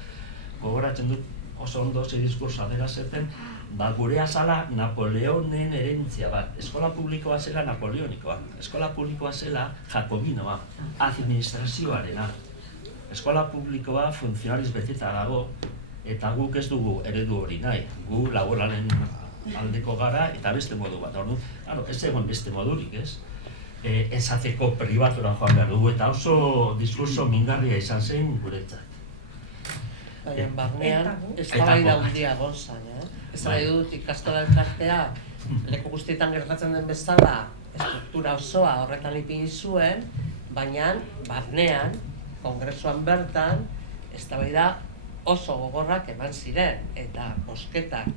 gogoratzen dut oso ondo ze diskurso atera zeten, gurea zala Napoleonen herentzia bat. Eskola publikoa zela napoleonikoa, eskola publikoa zela jakobinoa, administrazioarena. Eskola publikoa funtzionariz beteta dago, eta guk ez dugu eredu hori nahi. Gu laboralen aldeko gara eta beste modu bat. Ez egon beste modurik, ez? Ezateko pribatura joan behar dugu, eta oso diskurso mingarria izan zen guretzat. Baina barnean, ez da bai handia gonzan, ez da dut ikastola elkartea, leku guztietan gertatzen den bezala, estruktura osoa horretan ipini zuen, baina barnean, kongresuan bertan, ez da bai da oso gogorrak eman ziren, eta bozketak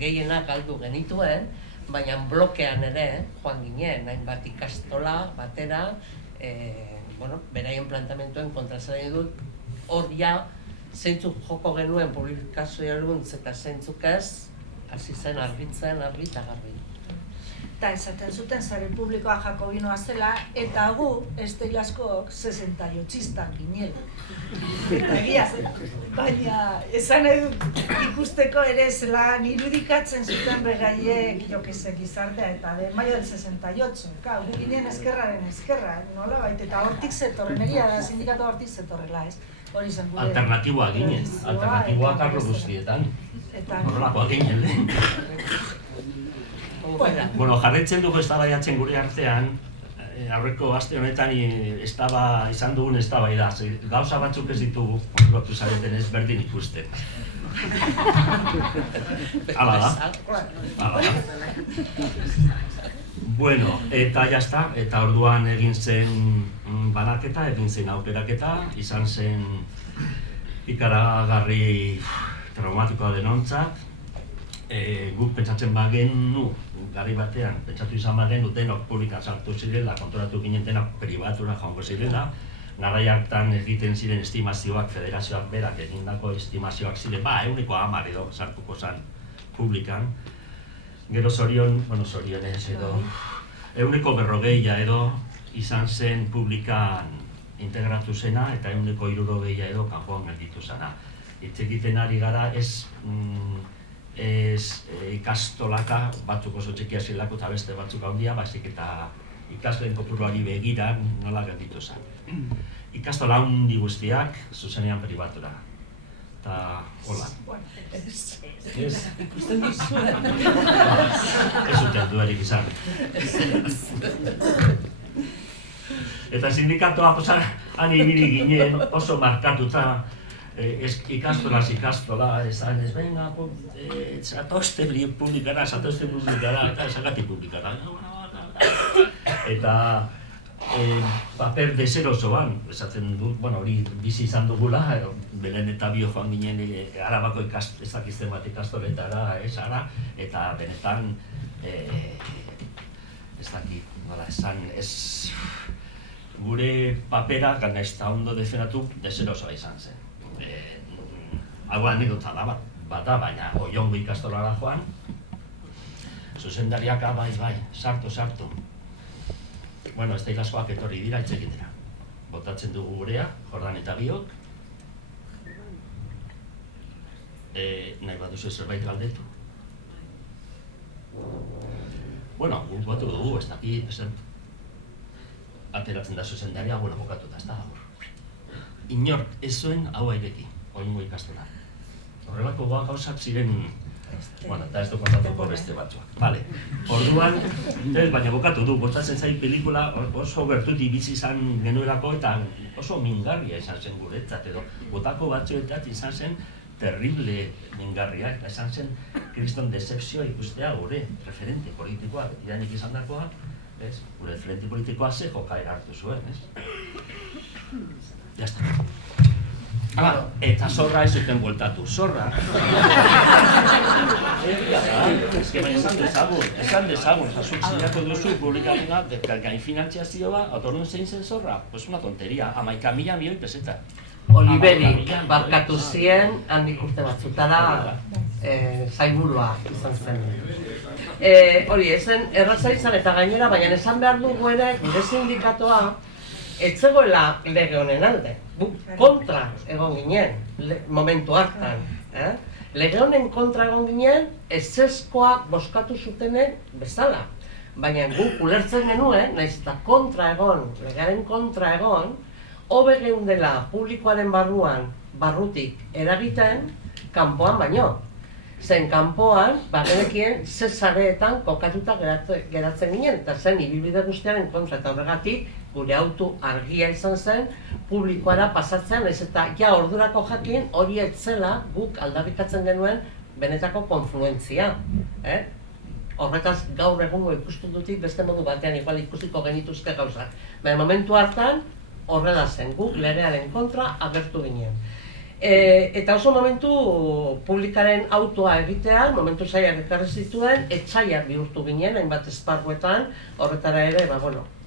gehienak galdu genituen, baina blokean ere joan ginen, hainbat ikastola batera, beraien plantamentoen kontra zer dut, hor ja, zeintzuk joko genuen publikazioa eruntz eta zeintzuk ez, hasi zen argitzen, argi eta garbi. Eta esaten zuten sare publikoa jakobinoa zela, eta gu, esteilaskok 68istak ginela. Eta egia zen, baina esan nahi dut ikusteko ere zela irudikatzen zuten beraiek, gizartea, eta de maio del 68, gu ginen eskerraren eskerra, nola baita, eta hortik zetorren, egia da sindikatu hortik zetorrela, ez? Alternatiboa ginen, alternatiboak arlo guztietan. Horrelakoa ginen lehen. Bueno, jarretzen dugu eztabaidatzen gure artean, aurreko aste honetan izan dugun eztabaida, gauza batzuk ez ditugu, lotu zareten ez berdin ikusten. Hala da. Bueno, eta jazta, eta orduan egin zen banaketa, egin zen aukeraketa, izan zen ikaragarri traumatikoa denontzat. Guk pentsatzen bagenu, gari batean, pentsatu izan bagenu denok publikan sartu zirela, konturatu ginen denok pribatura joango zirela, garai hartan egiten ziren estimazioak, federazioak berak egindako estimazioak ziren, 110 edo sartuko zen publikan. Gero zorionez edo, 140 edo izan zen publikan integratu zena eta 160 edo kanpoan gelditu zena. Hitz egiten ari gara ez ikastolaka batzuk oso txikia zilako eta beste batzuk handia, baizik eta ikasleen kopuruari begira nola gelditu zen. Ikastola handi guztiak zuzenean pribatura. Eta hola. Ez ikusten duzuen. Ez zuten duerik izan. Eta sindikatoa han ibili ginen oso markatuta ikastola, esan ez venga, zatozte publikara, eta esagatik publikara. Eta paper deserosoan, esaten dut, hori bizi izan dugula, Belen eta bio joan ginen Arabako ezakizten bat ikastoletara, eta benetan, ez dakit, nola esan, gure papera, gana ez da ondo defenatu, deserosoa izan zen. Hau anekdota da bata, baina oiongo ikastolara joan, zuzendariak bai, sartu. Bueno, ez da ikaskoak etorri dira, itzekin dira. Botatzen dugu gurea, Jordan eta biok. Nahi baduzu zerbait galdetu. Bueno, guk batu dugu, ez dakit, ateratzen da zuzendaria, bokatu da, ez da gaur. Inork ez zuen hau aireki, oingo ikastola. Horrelako gauzak ziren, eta ez du kontatuko beste batzuak. Orduan, baina bokatu du, bostatzen zain pelikula oso gertutik bizi izan genuelako eta oso mingarria izan zen guretzat edo. Botako batzuetat izan zen terrible mingarria eta izan zen kriston decepzioa ikustea gure referente politikoa, iranik izan dakoa, gure referente politikoa ze jokaera hartu zuen, Jazta. Eta zorra ez zuten bueltatu, zorra. Esan dezagun, zazuk zilako duzu publikatuna, gain finantziazioa, atornun zein zen zorra? Pues una tonteria, 11.000 milioi peseta. Oliverik barkatu zien, handik urte batzutara sailburua izan zen. Hori, ezen erraza izan eta gainera, baina esan behar dugu ere, gure sindikatoa, ez zegoela lege honen alde. Kontra egon ginen. momentu hartan. Lege honen kontra egon ginen, ezezkoak bozkatu zutenen bezala. Baina guk ulertzen genuen, nahiz eta kontra egon, legearen kontra egon, hobe geundela publikoaren barrutik eragiten, kanpoan baino. Zen kanpoan, genekien, ze sareetan kokatuta geratzen ginen, eta zen ibilbide guztiaren kontra, eta horregatik gure auto argia izan zen, publikoara pasatzen, ez eta ja ordurako jakin hori etzela guk aldarrikatzen genuen benetako konfluentzia. Horretaz gaur egungo ikusten dutik beste modu batean igual ikusiko genituzke gauzak. Baina momentu hartan horrela zen, guk legearen kontra agertu ginen. Eta oso momentu publikaren autoa egitea, momentu zaiak ekarri zituen, etxaiak bihurtu ginen, hainbat esparruetan, horretara ere,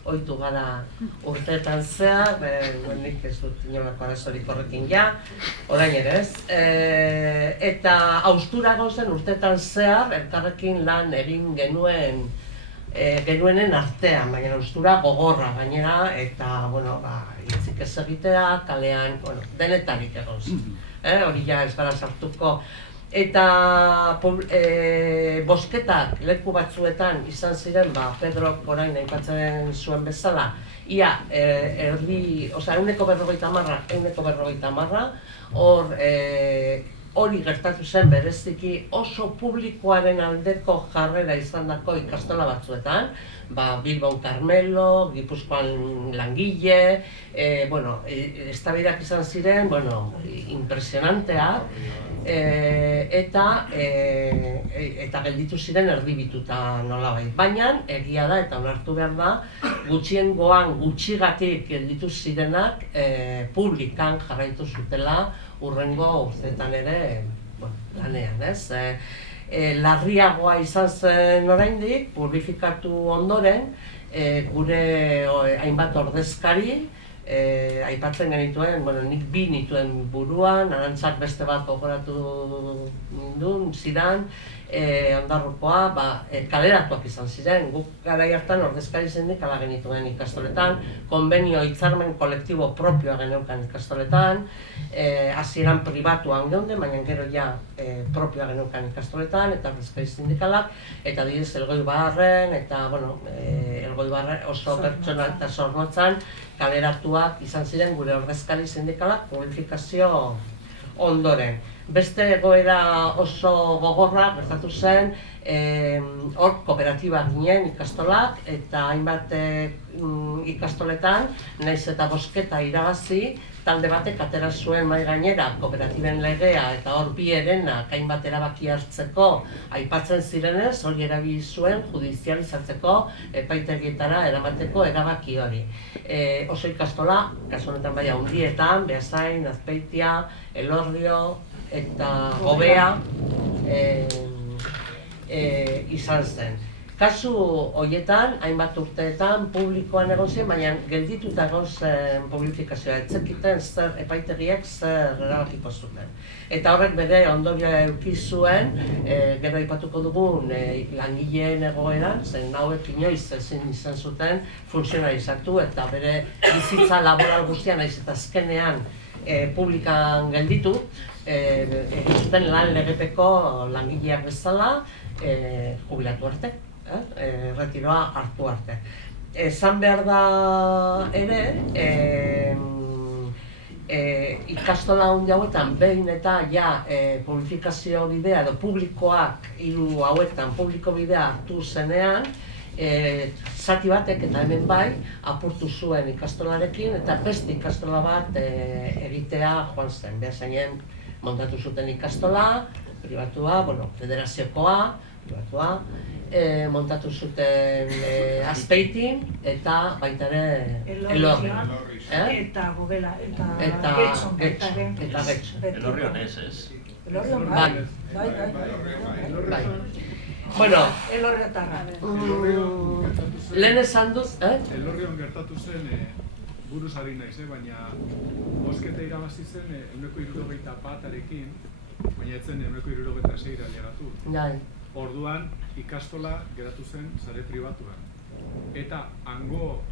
ohitu gara urteetan zehar, nik ez dut inolako arazorik horrekin ja, orain ere ez. Eta haustura zen urteetan zehar, elkarrekin lan egin genuenen artean, baina haustura gogorra gainera, eta, hitzik ez egitea, kalean, denetarik egon zen. Hori ja ez gara sartuko. Eta bozketak leku batzuetan izan ziren, Pedrok orain aipatzen zuen bezala, ia ehuneko 50, hori gertatu zen bereziki oso publikoaren aldeko jarrera izandako ikastola batzuetan, Bilbon Carmelo, Gipuzkoan Langile, eztabaidak izan ziren, impresionanteak, eta gelditu ziren erdibituta nolabait. Baina, egia da eta onartu behar da, gutxiengoan gutxigatik gelditu zirenak publikan jarraitu zutela hurrengo urteetan ere lanean, ez? Larriagoa izan zen oraindik, publifikatu ondoren, gure hainbat ordezkari, aipatzen genituen, nik 2 nituen buruan, Arantzak beste bat gogoratu nindun, zidan, Ondarrukoa, kaleratuak izan ziren, guk garai hartan ordezkari sindikala genituen ikastoletan, konbenio hitzarmen kolektibo propioa geneukan ikastoletan, hasieran pribatuan geunden, baina gero ja propioa geneukan ikastoletan, eta ordezkari sindikalak, eta adibidez Elgoibarren, eta Elgoibarren oso pertsona eta zornotzan, kaleratuak izan ziren gure ordezkari sindikalak publifikazio ondoren. Beste egoera oso gogorra gertatu zen, hor kooperatibak ginen ikastolak, eta hainbat ikastoletan, nahiz eta bozketa irabazi, talde batek atera zuen mahai gainera kooperatiben legea eta hor bi herenak hainbat erabaki hartzeko aipatzen zirenez, hori erabili zuen judizializatzeko epaitegietara eramateko erabaki hori. Oso ikastola, kasu honetan bai Handietan, Beasain, Azpeitia, Elorrio eta Gobea izan zen. Kasu horietan, hainbat urteetan publikoan egon zen, baina geldituta egon zen publifikazioa, etzekiten zer epaitegiek zer erabakiko zuten. Eta horrek bere ondorioa eduki zuen, gero aipatuko dugun langileen egoeran, zen hauek inoiz ezin izan zuten funtzionalizatu eta bere bizitza laboral guztian naiz eta azkenean publikan gelditu, egin zuten lan legepeko langileak bezala jubilatu arte. Retiroa hartu arte. Esan behar da ere, ikastola handi hauetan behin eta publifikazio bidea edo publikoak hiru hauetan publiko bidea hartu zenean, zati batek eta hemen bai apurtu zuen ikastolarekin eta beste ikastola bat egitea joan zen. Beasainen montatu zuten ikastola, pribatua, federaziokoa, pribatua, montatu zuten Azpeitin eta baita ere Elorrion. Eta Gobela, eta Getxo. Elorrion ez. Elorrion bai. Elorriotarra. Lehen esan dut, Elorrion gertatu zen, buruz ari naiz, baina bozketa irabazi zen 171-arekin, baina etzen 176 llegatu. Orduan ikastola geratu zen sare pribatuan. Eta hango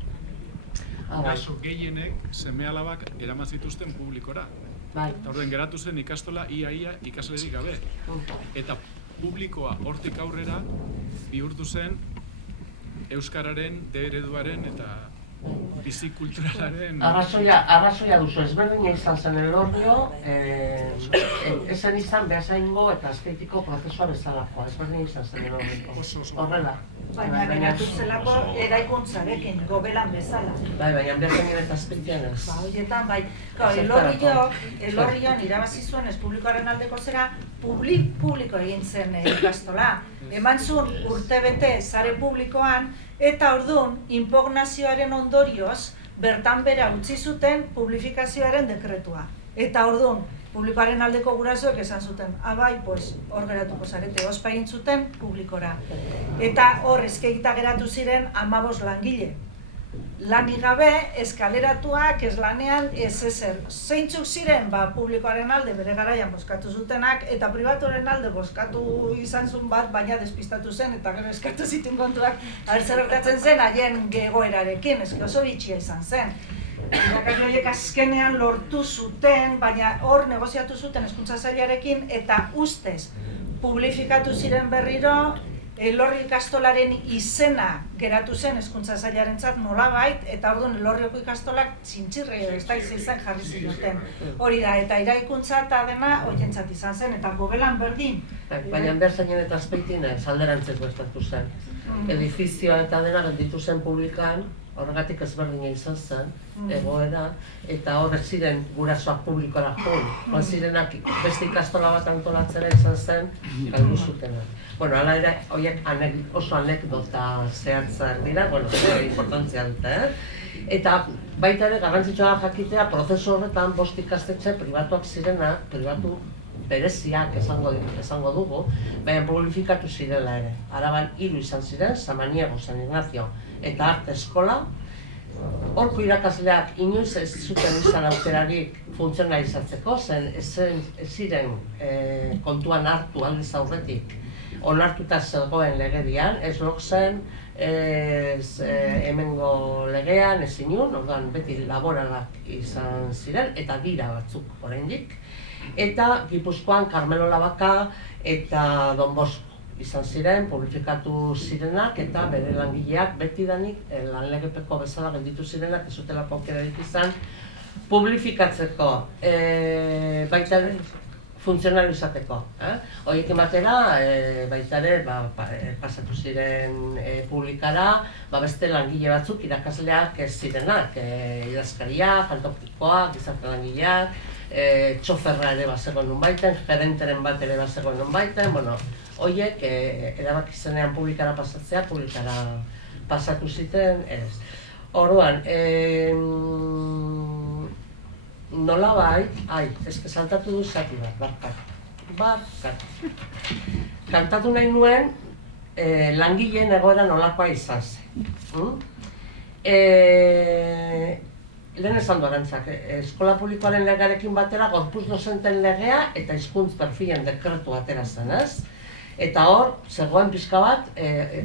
kasu gehienek seme-alabak eraman zituzten publikora. Orden geratu zen ikastola ia ikaslerik gabe. Eta publikoa hortik aurrera bihurtu zen euskararen, ereduaren eta bizikulturalaren... Arrazoia duzu, ezberdina izan zen Elorrio, esan izan behasaingo eta azkeitiko prozesua bezalakoa, ezberdina izan zen Elorrio. Horrela. Baina geratu zelako eraikuntzarekin, gobelan bezala. Baina behasainen eta azkeitean ez. Horietan, Elorrioan irabazi zuen ez publikoaren aldeko zera, publiko egin zen ikastola. Eman zuen urtebete sare publikoan, eta orduan, inpugnazioaren ondorioz, bertan bera utzi zuten publifikazioaren dekretua. Eta orduan, publikoaren aldeko gurasoek esan zuten, bai, hor geratuko zarete, ospa egin zuten publikora. Eta hor, ezkeita geratu ziren 15 langile. Lanik gabe, eskaleratuak, ez lanean, ez ezer. Zeintzuk ziren, publikoaren alde bere garaian bozkatu zutenak, eta pribatuaren alde bozkatu izan zuen bat, baina despistatu zen, eta gero eskatu zituen kontuak, zer gertatzen zen, haien gegoerarekin, eske oso bitxia izan zen. Irakasle horiek azkenean lortu zuten, baina hor negoziatu zuten hezkuntza sailarekin, eta ustez, publifikatu ziren berriro, Elorrio ikastolaren izena geratu zen hezkuntza sailarentzat nolabait, eta orduan Elorrioko ikastolak txintxirri ez da izan jarri zioten. Hori da, eta eraikuntza eta dena horientzat izan zen, eta gobelan berdin. Baina Beasainen eta Azpeitin alderantzeko estatu zen. Edifizioa eta dena gelditu zen publikan, horregatik ezberdina izan zen, egoera, eta horrek ziren gurasoak publikora joan zirenak beste ikastola bat antolatzera izan zen, galdu zutena. Bueno, hala ere, horiek oso anekdota zehatzak dira, importantzia dute, Eta baita ere, garrantzitsua jakitea, prozesu horretan 5 ikastetxe pribatuak zirenak, pribatu bereziak esango dugu, baina publifikatu zirela ere. Araban 3 izan ziren, Samaniego, San Ignacio eta Arte Eskola. Horko irakasleak inoiz ez zuten izan aukerarik funtzionalizatzeko, zen ez ziren kontuan hartu aldez aurretik onartuta zegoen legedian, ez lortzen, ez hemengo legean, ez inun, orduan beti laboralak izan ziren, eta dira batzuk oraindik. Eta Gipuzkoan Carmelo Labaka eta Don Bosco izan ziren, publifikatu zirenak, eta bere langileak betidanik lanlegepeko bezala gelditu zirenak, ez zutela aukerarik izan publifikatzeko, baita funtzionalizateko. Horiekin batera, baita ere, pasatu ziren publikara, beste langile batzuk irakasleak ez zirenak, idazkariak, jantokikoak, gizarte langileak, txoferra ere bazegoen nunbaiten, gerenteren bat ere bazegoen nunbaiten, horiek erabaki zenean publikara pasatzea, publikara pasatu ziten, ez. Orduan, nolabait, eske saltatu du zati bat, barkat. Kantatu nahi nuen langileen egoera nolakoa izan zen. Lehen esan dorantzak, eskola publikoaren legearekin batera gorputz dozenten legea eta hizkuntz perfilen dekretu atera zen, ez? Eta hor, zegoen pixka bat,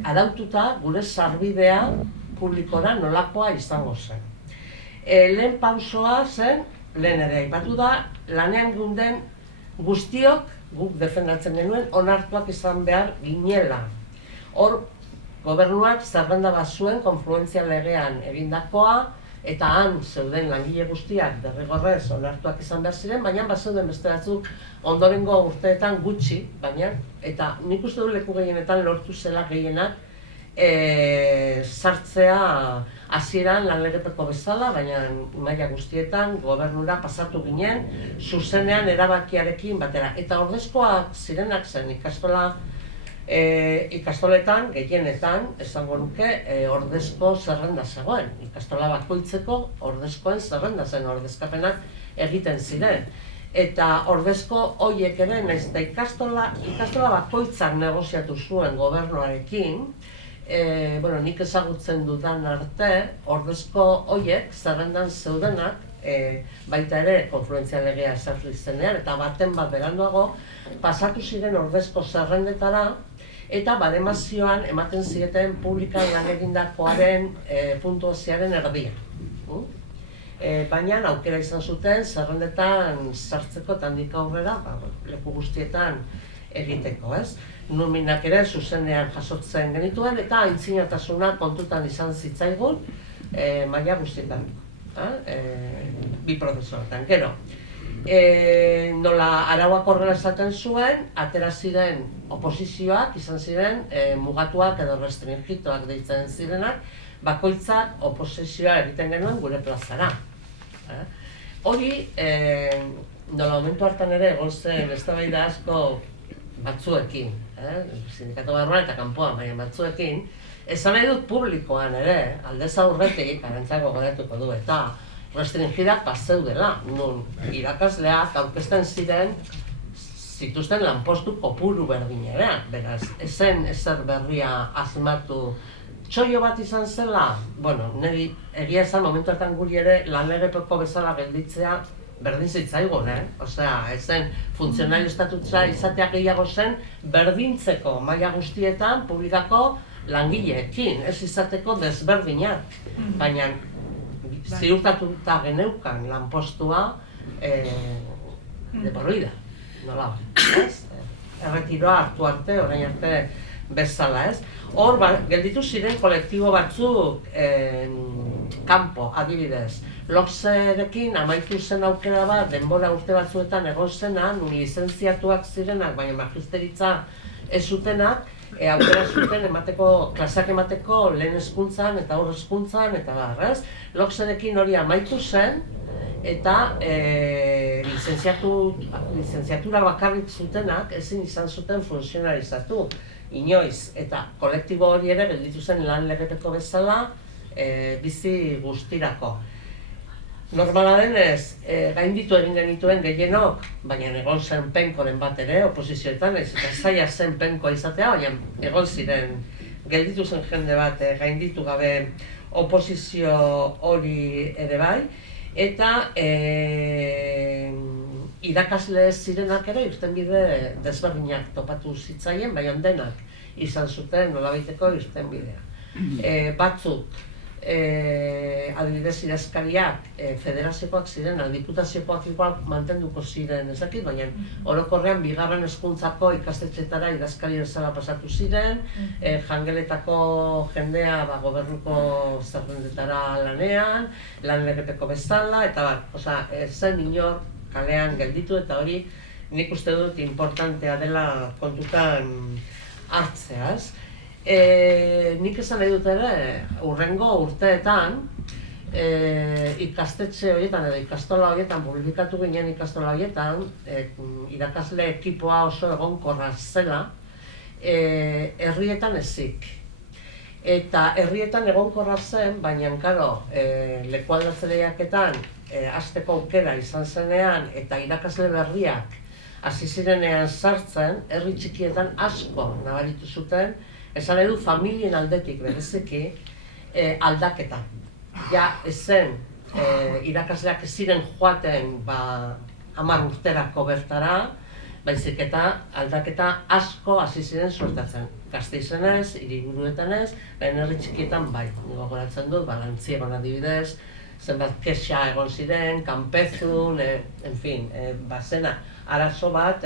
araututa gure sarbidea publikora nolakoa izango zen. Lehen pausoa zen, lehen ere aipatu da, lanean gunden guztiok, guk defendatzen genuen, onartuak izan behar ginela. Hor, gobernuak zerrenda bat zuen, konfluentzia legean egindakoa, eta han zeuden langile guztiak derrigorrez onartuak izan behar ziren, baina bazeuden beste batzuk ondorengo urteetan gutxi, baina, eta nik uste du leku gehienetan lortu zela gehienak sartzea hasieran lanlegepeko bezala, baina maila guztietan gobernura pasatu ginen, zuzenean erabakiarekin batera. Eta ordezkoak zirenak zen ikastoletan, gehienetan, esango nuke, ordezko zerrenda zegoen. Ikastola bakoitzeko ordezkoen zerrenda zen, ordezkapenak egiten ziren. Eta ordezko horiek ere, nahiz eta ikastola bakoitzak negoziatu zuen gobernuarekin, nik ezagutzen dudan arte, ordezko horiek zerrendan zeudenak, baita ere konfluentzia legea ezartu izenean, eta baten bat beranduago, pasatu ziren ordezko zerrendetara, eta baremazioan ematen zieten publikan lan egindakoaren puntuazioaren erdia. baina aukera izan zuten zerrendetan sartzeko eta handik aurrera leku guztietan egiteko, ez? Nominak ere zuzenean jasotzen genituen eta aintzinatasuna kontutan izan zitzaigun maila guztietan, bi prozesuetan. Gero, nola arauak horrela esaten zuen, atera ziren oposizioak, izan ziren mugatuak edo restringituak deitzen zirenak, bakoitzak oposizioa egiten genuen gure plazara. Hori, nola momentu hartan ere egon zen eztabaida asko batzuekin, sindikatu barruan eta kanpoan, baina batzuekin, esan nahi dut publikoan ere, aldez aurretik, arantzako godatuko du eta restringidak bazeudela, nun irakasleak aurkezten ziren zituzten lanpostu kopuru berdinean, beraz, ezen ezer berria asmatu. Txoio bat izan zela, bueno, niri egia esan momentu hartan guri ere lan-legepeko bezala gelditzea berdin zitzaigun, Osea, ezen funtzionario estatutza izatea gehiago zen berdintzeko maila guztietan publikako langileekin, ez izateko desberdinak, baina ziurtatuta geneukan lanpostua de por vida, nola, ez? Erretiroa hartu arte, orain arte bezala, ez? Hor, gelditu ziren kolektibo batzuk kanpo, adibidez. Logserekin amaitu zen aukera bat, denbora urte batzuetan egon zena, nun lizentziatuak zirenak, baina magisteritza ez zutenak, aukera zuten klaseak emateko lehen hezkuntzan eta aurre hezkuntzan eta barrez. Logserekin hori amaitu zen, eta lizentziatura bakarrik zutenak ezin izan zuten funtzionarizatu. Inoiz, eta kolektibo hori ere gelditu zen lan-legepeko bezala bizi guztirako. Normala denez, gainditu egin genituen gehienok, baina egon zen penkoren bat ere, oposizioetan, eta zaila zen penkoa izatea, baina egon ziren, gelditu zen jende bat gainditu gabe oposizio hori ere bai, eta irakasle zirenak ere irtenbide desberdinak topatu zitzaien, baina denak izan zuten nolabaiteko irtenbidea. Batzuk, adibidez idazkariak federaziokoak ziren, diputaziokoak igual mantenduko ziren ezakit, baina orokorrean bigarren hezkuntzako ikastetxetara idazkari bezala pasatu ziren, jangeletako jendea gobernuko zerrendetara lanean, lan-legepeko bezala, eta zen inor kalean gelditu eta hori nik uste dut importantea dela kontutan hartzea, ez? Nik esan nahi dut ere, hurrengo urteetan ikastetxe horietan edo ikastola horietan, publikatu ginen ikastola horietan, irakasle ekipoa oso egonkorra zela, herrietan ezik. Eta herrietan egonkorra zen, baina karo, lekualdatze lehiaketan hasteko aukera izan zenean eta irakasle berriak hasi zirenean sartzen, herri txikietan asko nabaritu zuten, esan edu familien aldetik bereziki aldaketa. Ja, ezen irakasleak ez ziren joaten 10 urterako bertara, baizik eta aldaketa asko hasi ziren suertatzen. Gasteizenez, hiriburuetanez, baina herri txikietan bai. Gogoratzen dut, Lantziegon adibidez, zenbat kexa egon ziren, kanpezun, en fin, bazena arazo bat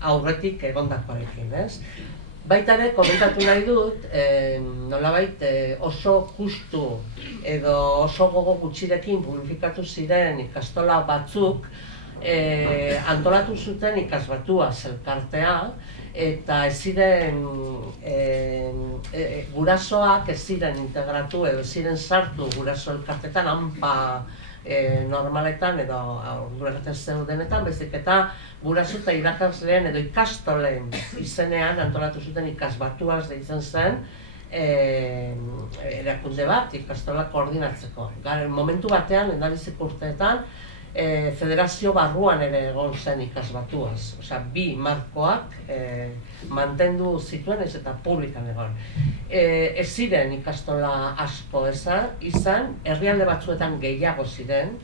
aurretik egondakoarekin, ez? Baita ere, komentatu nahi dut, nolabait oso justu edo oso gogo gutxirekin publifikatu ziren ikastola batzuk antolatu zuten ikasbatua elkartea, eta ez ziren gurasoak ez ziren integratu edo ez ziren sartu guraso elkartetan hanpa normaletan edo ordurarte zeudenetan, baizik eta guraso eta irakasleen edo ikastolen izenean antolatu zuten ikasbatuaz deitzen zen erakunde bat ikastola koordinatzeko. Momentu batean, lehendabiziko urteetan, federazio barruan ere egon zen ikasbatuaz. Osea, 2 markoak mantendu zituen ez eta publikan egon. Ez ziren ikastola asko izan, herrialde batzuetan gehiago ziren,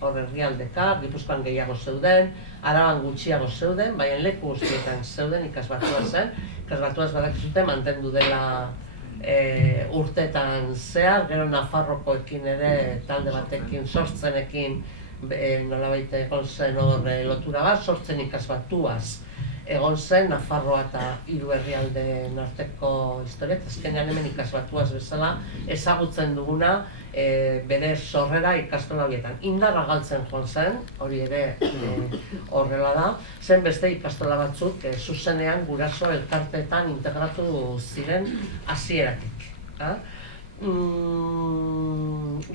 hor herrialdeka, Gipuzkoan gehiago zeuden, Araban gutxiago zeuden, baina leku guztietan zeuden ikasbatua zen. Ikasbatuaz badakizute mantendu dela urteetan zehar, gero Nafarrokoekin ere talde batekin, sortzenekin nolabait egon zen hor lotura bat, sortzen ikasbatuaz egon zen Nafarroa eta hiru herrialdeen arteko historia, azkenean hemen ikasbatuaz bezala ezagutzen duguna bere sorrera ikastola horietan. Indarra galtzen joan zen, hori ere horrela da, zen beste ikastola batzuk zuzenean guraso elkarteetan integratu ziren hasieratik.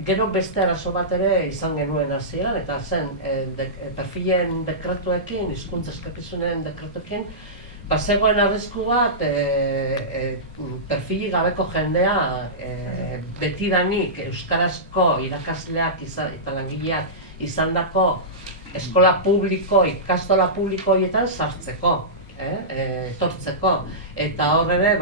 Gero beste arazo bat ere izan genuen hasieran, eta zen perfilen dekretuekin, hizkuntza eskakizunen dekretuekin, zegoen arrisku bat perfili gabeko jendea betidanik euskarazko irakasleak eta langileak izandako eskola publiko, ikastola publiko horietan sartzeko, etortzeko. Eta hor ere,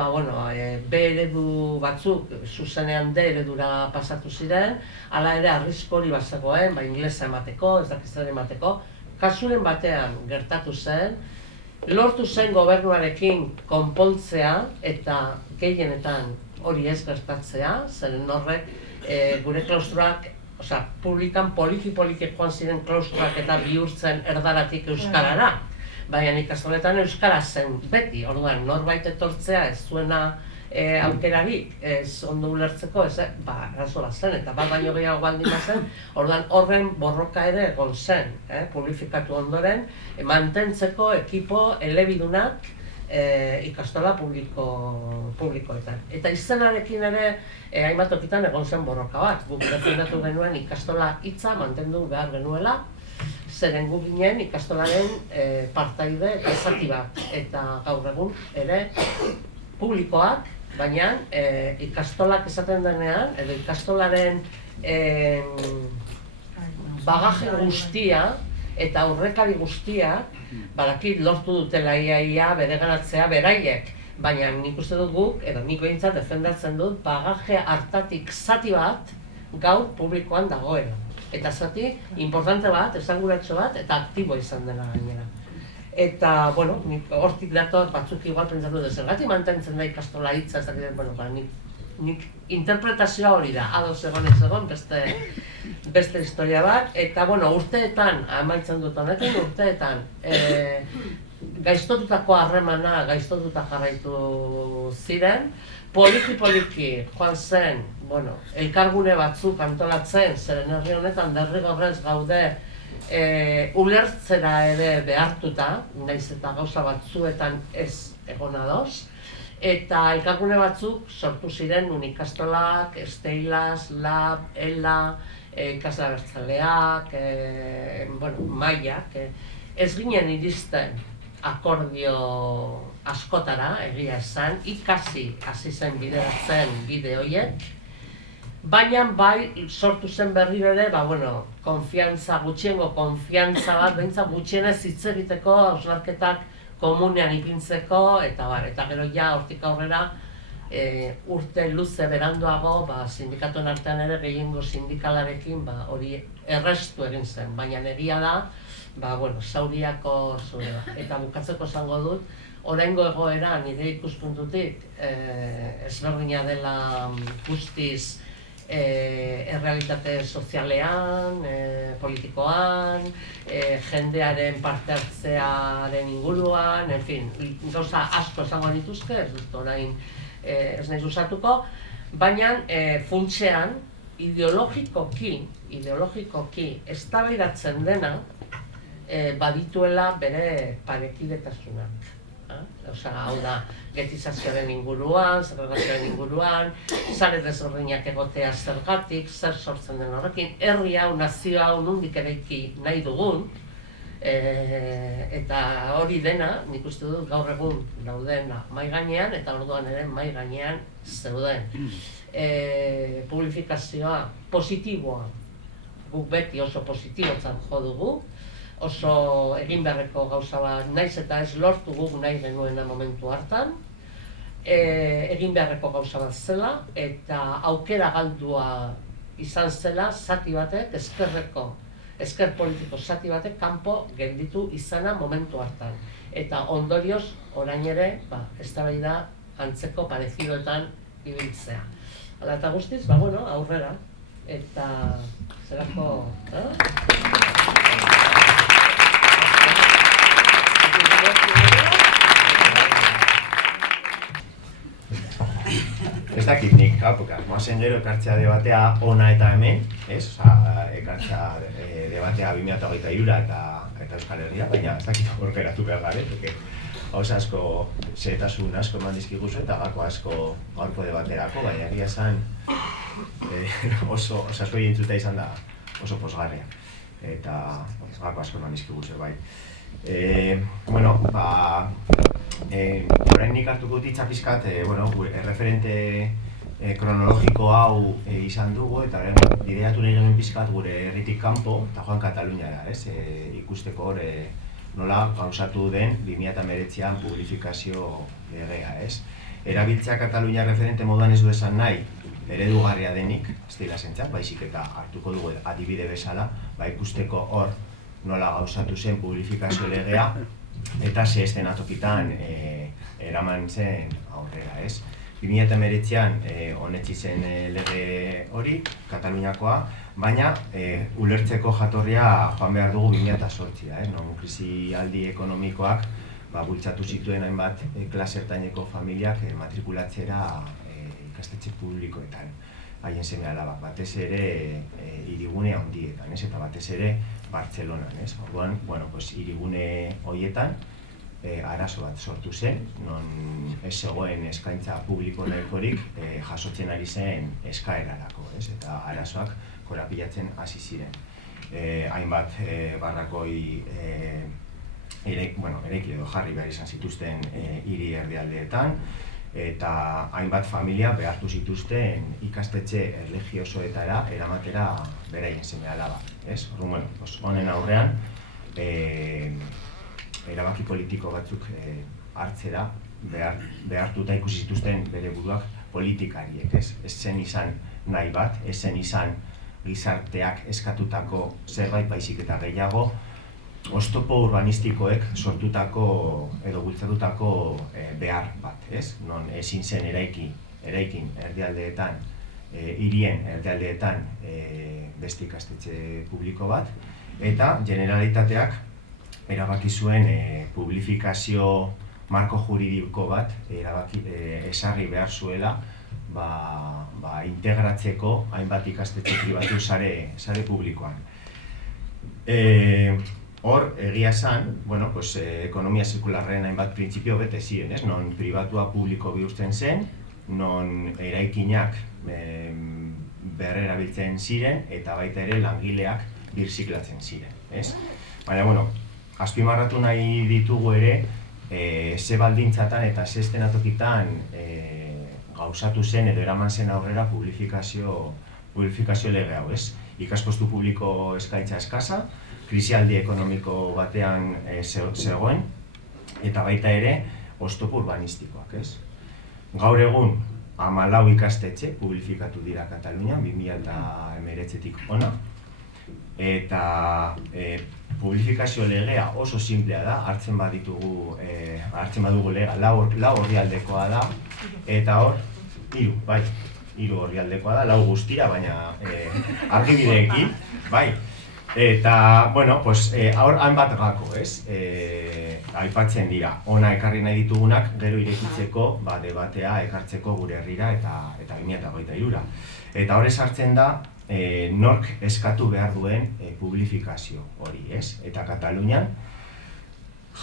B eredu batzuk zuzenean D eredura pasatu ziren, hala ere arrisku hori bazegoen, inglesa emateko, ez dakizaren emateko. Kasuren batean gertatu zen, lortu zen gobernuarekin konpontzea eta gehienetan hori ez gertatzea, zeren horrek gure klaustroak, publikan poliki-poliki joan ziren klaustroak eta bihurtzen erdaratik euskarara. Baina ikastoletan euskara zen beti, orduan norbait etortzea ez zuena aukerarik, ez ondo ulertzeko, arazo bat zen, eta bat baino gehiago baldin zen, orduan horren borroka ere egon zen, publifikatu ondoren, mantentzeko ekipo elebidunak ikastola publikoetan. Eta izenarekin ere, hainbat tokitan egon zen borroka bat, guk defendatu genuen ikastola hitza mantendu behar genuela, zeren gu ginen ikastolaren partaide eta zati bat, eta gaur egun ere publikoak, baina ikastolak esaten denean, edo ikastolaren bagaje guztia eta aurrekari guztia badakit lortu dutela ia bereganatzea beraiek, baina nik uste dut guk, edo nik behintzat defendatzen dut, bagaje hartatik zati bat gaur publikoan dagoela. Eta zati importante bat, esanguratxo bat, eta aktibo izan dena gainera. Eta, nik hortik dator batzuk igual pentsatu dut, zergatik mantentzen da ikastola hitza, ez dakit, nik interpretazioa hori da, ados egon ez egon, beste historia bat, eta, urteetan, amaitzen dut honekin, urteetan, gaiztotutako harremana, gaiztotuta jarraitu ziren, poliki-poliki joan zen, elkargune batzuk antolatzen, zeren herri honetan derrigorrez gaude ulertzera ere behartuta, naiz eta gauza batzuetan ez egon ados, eta elkargune batzuk sortu ziren unikastolak, Esteilas, Lab, Ela, ikasle abertzaleak, mailak, ez ginen iristen akordio askotara, egia esan, ikasi hasi zen bideratzen bide horiek, baina bai sortu zen berriro ere, konfiantza, gutxiengo konfiantza bat, behintzat gutxienez hitz egiteko, hausnarketak komunean ipintzeko, eta gero ja hortik aurrera urte luze beranduago, sindikatuen artean ere gehiengo sindikalarekin hori errestu egin zen, baina egia da, zauriako zure da. Eta bukatzeko esango dut, oraingo egoera nire ikuspuntutik ezberdina dela guztiz errealitate sozialean, politikoan, jendearen parte hartzearen inguruan, gauza asko esango dituzke, ez dut orain ez nahiz usatuko, baina funtsean ideologikoki eztabaidatzen dena badituela bere parekidetasunak. Hau da, getizazioaren inguruan, segregazioaren inguruan, sare desberdinak egotea zergatik, zer sortzen den horrekin, herri hau, nazio hau nondik eraiki nahi dugun, eta hori dena, nik uste dut gaur egun dauden mahai gainean, eta orduan ere mahai gainean zeuden. Publifikazioa positiboa, guk beti oso positibotzat jo dugu, oso egin beharreko gauza bat, naiz eta ez lortu guk nahi genuena momentu hartan, egin beharreko gauza bat zela, eta aukera galdua izan zela zati batek, ezker politiko zati batek kanpo gelditu izana momentu hartan. Eta ondorioz, orain ere, eztabaida antzeko parezidoetan ibiltzea. Hala eta guztiz, aurrera. Eta zelako... Ez dakit nik, moazen gero ekartzea debatea ona eta hemen, ez? Ekartzea debatea 2023 eta Euskal Herria, baina ez dakit hor geratu behar gare, gauza asko, zehetasun asko eman dizkiguzu eta gako asko gaurko debaterako, baina egia esan oso asko egintzuta izan da oso posgarria, eta gako asko eman dizkiguzu, bai. Orain nik hartuko ditza pizkat, erreferente kronologiko hau izan dugu, eta orain bideatu nahi genuen pizkat gure herritik kanpo, eta joan Kataluniara, ikusteko hor nola gauzatu den 2019an publifikazio legea, ez? Erabiltzea Katalunia referente moduan ez du esan nahi eredugarria denik, ez dira zentzat, baizik eta hartuko dugu adibide bezala, ikusteko hor nola gauzatu zen publifikazio legea, eta ze eszenatokitan eraman zen aurrera, ez? 2019an onetsi zen lege hori, Kataluniakoa, baina ulertzeko jatorria joan behar dugu 2008a, non krisialdi ekonomikoak bultzatu zituen hainbat klase ertaineko familiak matrikulatzera ikastetxe publikoetan, haien seme alabak, batez ere hirigune handietan, eta batez ere Bartzelonan, ez? Orduan, hirigune horietan arazo bat sortu zen, non ez zegoen eskaintza publiko nahikorik jasotzen ari zen eskaerarako, ez? Eta arazoak korapilatzen hasi ziren. Hainbat barrakoi eraiki edo jarri behar izan zituzten hiri erdialdeetan, eta hainbat familia behartu zituzten ikastetxe erlijiosoetara eramatera beraien seme alaba, ez? Orduan, honen aurrean erabaki politiko batzuk hartzera behartuta ikusi zituzten bere buruak politikariek, ez? Ez zen izan nahi bat, ez zen izan gizarteak eskatutako zerbait, baizik eta gehiago oztopo urbanistikoek sortutako edo bultzatutako behar bat, ez? Non ezin zen eraikin erdialdeetan, hirien erdialdeetan beste ikastetxe publiko bat, eta Generalitateak erabaki zuen publifikazio marko juridiko bat esarri behar zuela integratzeko hainbat ikastetxe pribatu sare publikoan. Hor, egia esan, ekonomia zirkularren hainbat printzipio bete ziren, non pribatua publiko bihurtzen zen, non eraikinak berrerabiltzen ziren, eta baita ere langileak birziklatzen ziren, ez? Baina, azpimarratu nahi ditugu ere, ze baldintzatan eta ze eszenatokitan gauzatu zen edo eraman zen aurrera publifikazio lege hau, ez? Ikaspostu publiko eskaintza eskasa, krisialdi ekonomiko batean zegoen, eta baita ere oztopo urbanistikoak, ez? Gaur egun 14 ikastetxe publifikatu dira Katalunian 2019tik hona, eta publifikazio legea oso simplea da, hartzen badugu lega, lau orrialdekoa da, eta hor, hiru orrialdekoa da, lau guztira, baina argibideekin, bai. Eta, hor hainbat gako, ez? Aipatzen dira, ona ekarri nahi ditugunak, gero irekitzeko debatea ekartzeko gure herrira eta 2023ra. Eta hor sartzen da, nork eskatu behar duen publifikazio hori, ez? Eta Katalunian,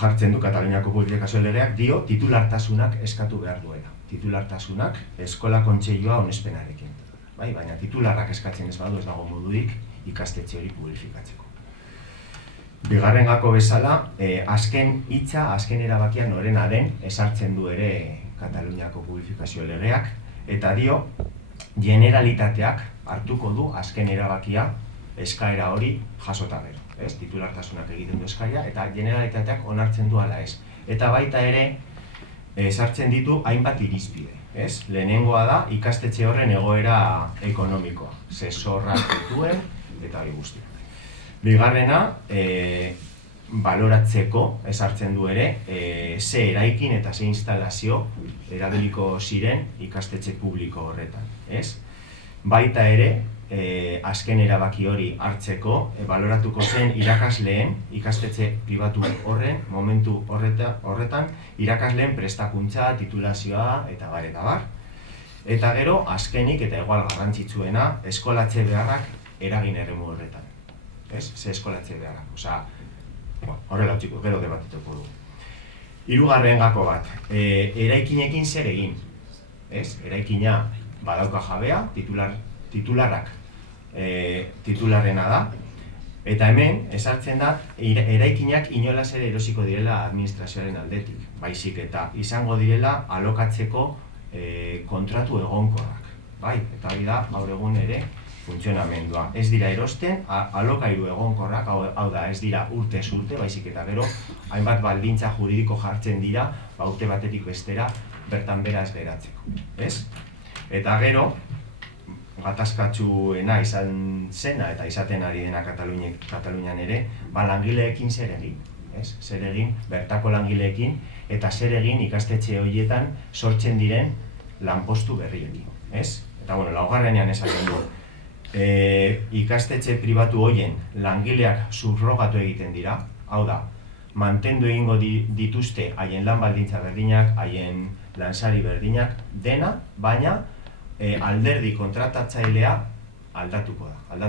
jartzen du Kataluniako publifikazio legeak, dio titulartasunak eskatu behar duela. Titulartasunak eskola kontseilua onespenarekin. Baina titularrak eskatzen ez badu ez dago modurik ikastetxe hori publifikatzeko. Bigarren gako bezala, azken hitza, azken erabakia norena den ezartzen du ere Kataluniako publifikazio legeak, eta dio, Generalitateak hartuko du azken erabakia eskaera hori jasota gero. Titulartasunak egiten du eskaria, eta Generalitateak onartzen du ala ez. Eta baita ere, sartzen ditu hainbat irizpide. Lehenengoa da, ikastetxe horren egoera ekonomikoa. Ze zorrak dituen, eta hori guztia. Bigarrena, baloratzeko ezartzen du ere, ze eraikin eta ze instalazio erabiliko ziren ikastetxe publiko horretan, ez? Baita ere, azken erabaki hori hartzeko, baloratuko zen irakasleen, ikastetxe pribatu horren, momentu horretan, irakasleen prestakuntza, titulazioa eta bar. Eta gero, azkenik eta igual garrantzitsuena, eskolatze beharrak eragin eremu horretan. Ez? Ze eskolatze beharrak. Osa, horrela utziko, gero debatituko du. Hirugarren gako bat, eraikinekin zer egin. Ez? Eraikina badauka jabea, titularrak titularrena da, eta hemen ezartzen da eraikinak inolaz ere erosiko direla administrazioaren aldetik, baizik eta izango direla alokatzeko kontratu egonkorrak, bai, eta hori da gaur egun ere funtzionamendua. Ez dira erosten, alokairu egonkorrak, hau da, ez dira urtez urte, baizik eta gero hainbat baldintza juridiko jartzen dira, urte batetik bestera bertan bera ez geratzeko, ez? Eta gero, gatazkatsuena izan zena eta izaten ari dena Katalunian ere, langileekin zer egin, ez? Zer egin bertako langileekin eta zer egin ikastetxe horietan sortzen diren lanpostu berriekin, ez? Eta laugarrenean esaten du, ikastetxe pribatu horien langileak subrogatu egiten dira, hau da, mantendu egingo dituzte haien lan baldintza berdinak, haien lansari berdinak, dena, baina alderdi kontratatzailea aldatu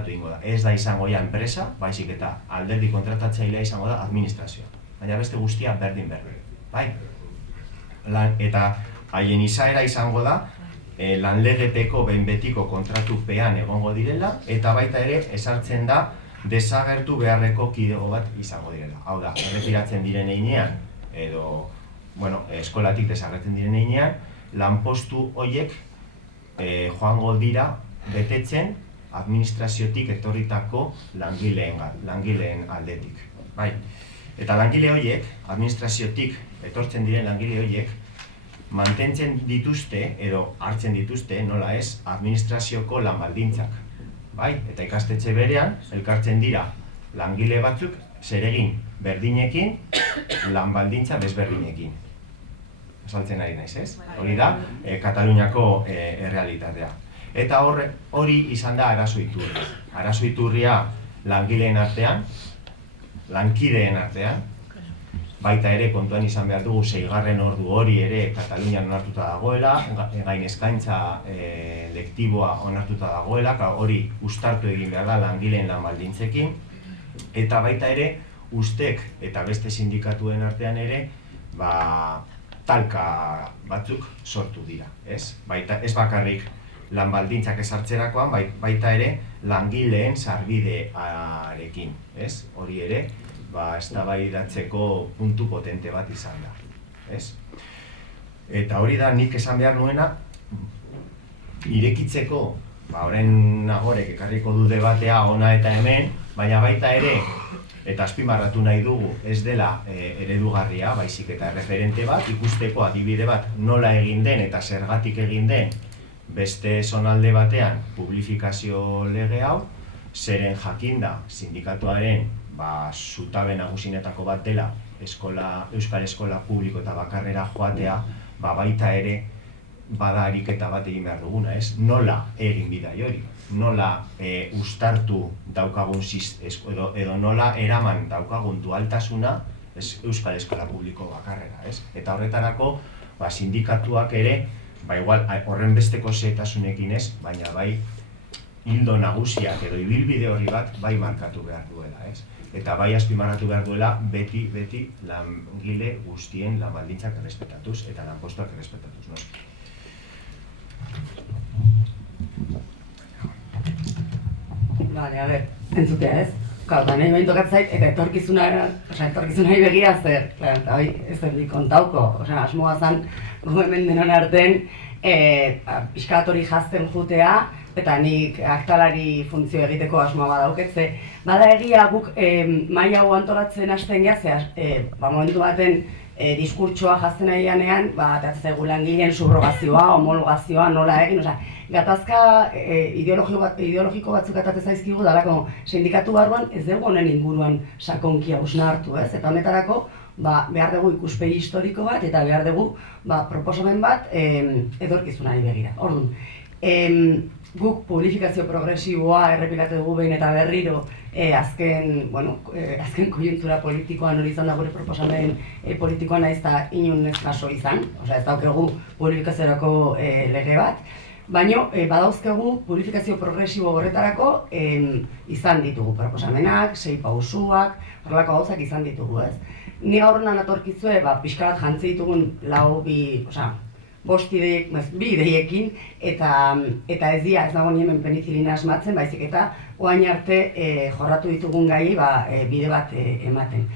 egingo da. Ez da izango ja enpresa, baizik eta alderdi kontratatzailea izango da administrazioa. Baina beste guztia berdin, bai? Eta haien izaera izango da, lanlegepeko behin betiko kontratupean egongo direla, eta baita ere ezartzen da desagertu beharreko kidego bat izango direla. Hau da, erretiratzen diren heinean, edo, eskolatik desagertzen diren heinean, lanpostu horiek joango dira betetzen administraziotik etorritako langileen aldetik. Bai. Eta langile horiek, administraziotik etortzen diren langile horiek, mantentzen dituzte edo hartzen dituzte, nola ez, administrazioko lanbaldintzak. Bai? Eta ikastetxe berean, elkartzen dira langile batzuk zeregin berdinekin, lanbaldintza desberdinekin. Saltzen ari naiz, ez? Hori da, Kataluniako errealitatea. Eta hori izan da arazo iturria. Arazo iturria langileen artean, lankideen artean, baita ere kontuan izan behar dugu 6. ordu hori ere Katalunian onartuta dagoela, gain eskaintza lektiboa onartuta dagoela, hori uztartu egin behar da langileen lan baldintzekin, eta baita ere ustek eta beste sindikatuen artean ere, talka batzuk sortu dira, ez? Baita ez bakarrik lan baldintzak ezartzerakoan, baita ere langileen sarbidearekin, ez? Hori ere, eztabaidatzeko puntu potente bat izan da, ez? Eta hori da nik esan behar nuena, irekitzeko, orain nagorek ekarriko du debatea ona eta hemen, baina baita ere, eta azpimarratu nahi dugu, ez dela eredugarria, baizik eta referente bat, ikusteko adibide bat nola egin den eta zergatik egin den beste zonalde batean publifikazio lege hau, zeren jakinda sindikatuaren zutabe nagusinetako bat dela Euskal Eskola Publiko eta Bakarrera joatea, baita ere bada ariketa bat egin behar duguna, ez? Nola egin bidai hori? Nola uztartu daukagun edo nola eraman daukagun dualtasuna Euskal Eskola Publiko Bakarrera, ez? Eta horretarako sindikatuak ere, igual horren besteko xehetasunekin ez, baina bai hildo nagusiak edo ibilbide horri bat bai markatu behar duela, ez? Eta bai azpimarratu behar duela beti langile guztien lan baldintzak errespetatuz eta lanpostuak errespetatuz, noski. Bale, a ber, entzutea ez? Eta nahi behin tokatzait, eta etorkizunari begira zer, eta hoi ez erdi kontauko, asmoa zan gu hemen denon arten pixkat hori jazten jutea, eta nik aktalari funtzio egiteko asmoa badauketze. Bada egia guk maila hau antolatzen hasten geha, momentu baten diskurtsoa jazten ari ganean, atatzen zaigu langileen subrogazioa, homologazioa, nola egin, gatazka ideologiko batzuk atatzen zaizkigu dalako sindikatu barruan ez dugu honen inguruan sakonki hausnartu, ez? Eta honetarako behar dugu ikuspegi historiko bat eta behar dugu proposamen bat etorkizunari begira. Orduan, guk publifikazio progresiboa errepikatu dugu behin eta berriro azken koiuntura politikoan hori izan da gure proposamen politikoan nahiz eta inun ez kaso izan, ez daukegu publifikaziorako lege bat, baina badauzkegu publifikazio progresibo horretarako izan ditugu proposamenak, 6 pausuak, horrelako gauzak izan ditugu, ez? Ni gaur honan atorkizue, pixka bat jantzi ditugun bi ideiekin, eta ez dia, ez dago ni hemen penizilina asmatzen, baizik eta oain arte jorratu ditugun gai bide bat ematen.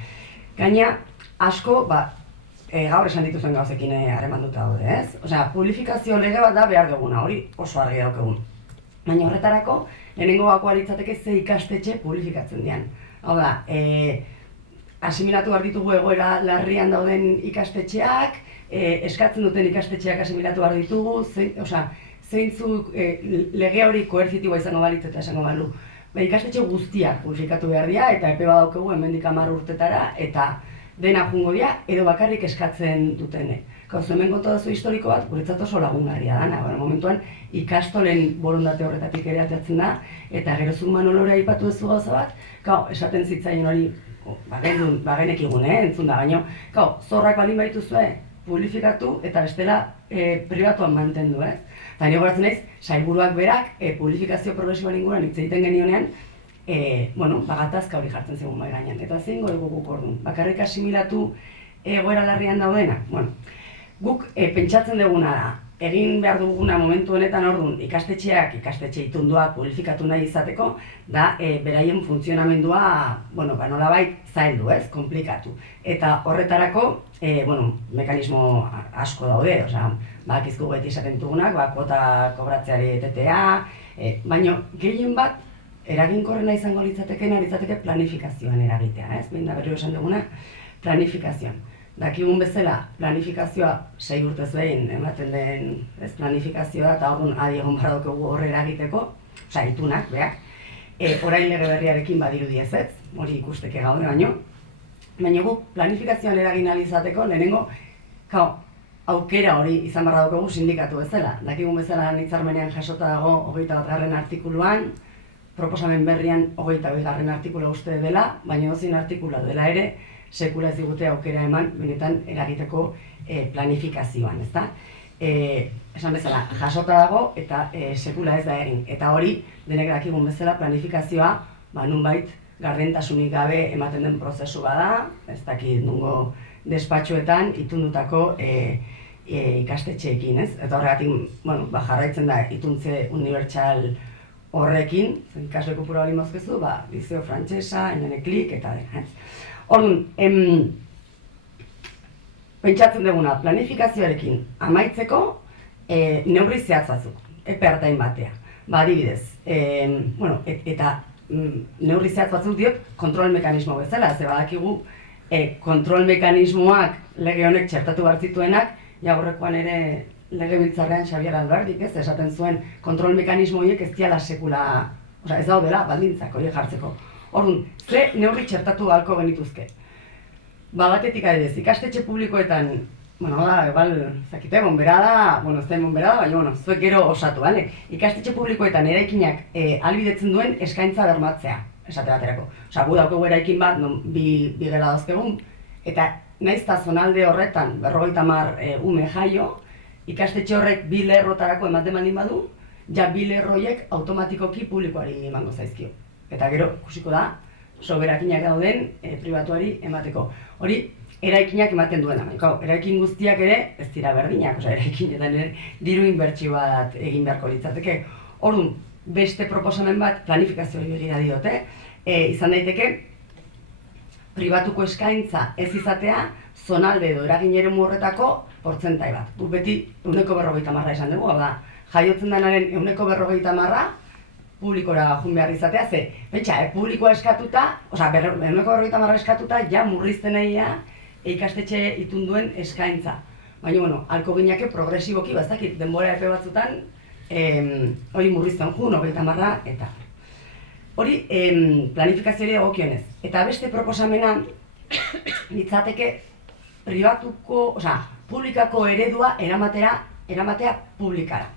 Gaina, asko, gaur esan dituzuen gauzekin harremanduta daude, ez? Osea, publifikazio lege bat da behar duguna, hori oso argi daukagun. Baina horretarako, lehenengo gakoa litzateke ze ikastetxe publifikatzen dian. Hau da, asimilatu behar ditugu egoera larrian dauden ikastetxeak, eskatzen duten ikastetxeak asimilatu behar ditugu, zeintzuk lege hori koerzitiboa izango balitz eta esango balu. Ikastetxe guztiak publifikatu behar dira eta epe badaukagu hemendik 10 urtetara eta dena jungo dira edo bakarrik eskatzen dutenek. Gauzu hemen konta duzu historiko bat, guretzat oso lagungarria dana. Momentuan ikastolen borondate horretatik ere atatzen da eta gero zuk Manolore aipatu duzu gauza bat, esaten zitzaien hori bagenekigun, entzun da, baina zorrak baldin baituzue publifikatu eta bestela pribatuan mantendu, ez? Eta nire goratzen naiz, sailburuak berak publifikazio progresiboan inguruan hitz egiten genionean, gatazka hori jartzen zegoen bai gainean. Eta zein dugu guk orduan, bakarrik asimilatu egoera larrian daudena? Guk pentsatzen duguna da, egin behar duguna momentu honetan orduan ikastetxe itunduak publifikatu nahi izateko, da beraien funtzionamendua, nolabait zaildu, ez, komplikatu. Eta horretarako, mekanismo asko daude, bakizku beti esaten dugunak, kuota kobratzeari etetea, baina gehien bat, eraginkorrena izango litzateke planifikazioan eragitea, ez? Behin da berriro esan duguna, planifikazioan. Dakigun bezala, planifikazioa 6 urtez behin ematen den planifikazioa eta orduan adi egon behar dugu horre eragiteko, itunak, beak. Orain lege berriarekin badirudi ez, hori ikusteke gaude baino. Baina guk planifikazioan eragin ahal izateko, lehenengo, aukera hori izan behar dugu sindikatu bezala. Dakigun bezala hitzarmenean jasota dago 21. artikuluan, proposamen berrian 22. artikulua uste dela, baina dozin artikulua dela ere, sekula ez digute aukera eman benetan eragiteko planifikazioan, ezta? Esan bezala, jasota dago eta sekula ez da egin. Eta hori, denek dakigun bezala planifikazioa, nunbait gardentasunik gabe ematen den prozesu bada, ez dakit nungo despatxoetan itundutako ikastetxeekin, ez? Eta horregatik, jarraitzen da ituntze unibertsal horrekin, ikasle kopura hori mozkezu, Liceo Frantsesa, Klik eta dena, ez? Orduan, pentsatzen duguna, planifikazioarekin amaitzeko neurri zehatz batzuk, epe hartain batea. Adibidez, eta neurri zehatz batzuk diot kontrol mekanismo bezala, ze badakigu kontrol mekanismoak lege honek txertatu behar zituenak, aurrekoan ere legebiltzarrean Xabier Alberdik, ez, esaten zuen kontrol mekanismo horiek ez diala sekula, ez daudela baldintzak horiek jartzeko. Orduan, ze neurri txertatu ahalko genituzke. Batetik adibidez, ikastetxe publikoetan, zakite, bonbera da, ez da bonbera da, baina, zuek gero osatu, bale? Ikastetxe publikoetan eraikinak ahalbidetzen duen eskaintza bermatzea, esate baterako. Gu daukagu eraikin bat, bi gela dauzkegun, eta naizta zonalde horretan 50 ume jaio, ikastetxe horrek 2 lerrotarako ematen baldin badu, 2 lerroiek automatikoki publikoari emango zaizkio. Eta gero, ikusiko da, soberakinak dauden pribatuari emateko. Hori, eraikinak ematen duena. Eraikin guztiak ere ez dira berdinak, eraikinetan diru inbertsio bat egin beharko litzateke. Orduan, beste proposamen bat planifikazioari begira diote, izan daiteke, pribatuko eskaintza ez izatea, zonalde edo eragin eremu horretako portzentai bat. Guk beti 150 esan dugu, jaiotzen denaren 150 publikora joan behar izatea, ze, publikoa eskatuta, 150 eskatuta, ja murrizten nahia ikastetxe itunduen eskaintza. Baina, halko gineke progresiboki, bazakit, denbora epe batzutan, hori murrizten jun, 50 eta. Hori planifikazioari egokionez. Eta beste proposamena litzateke pribatuko, publikako eredua eramatea publikara.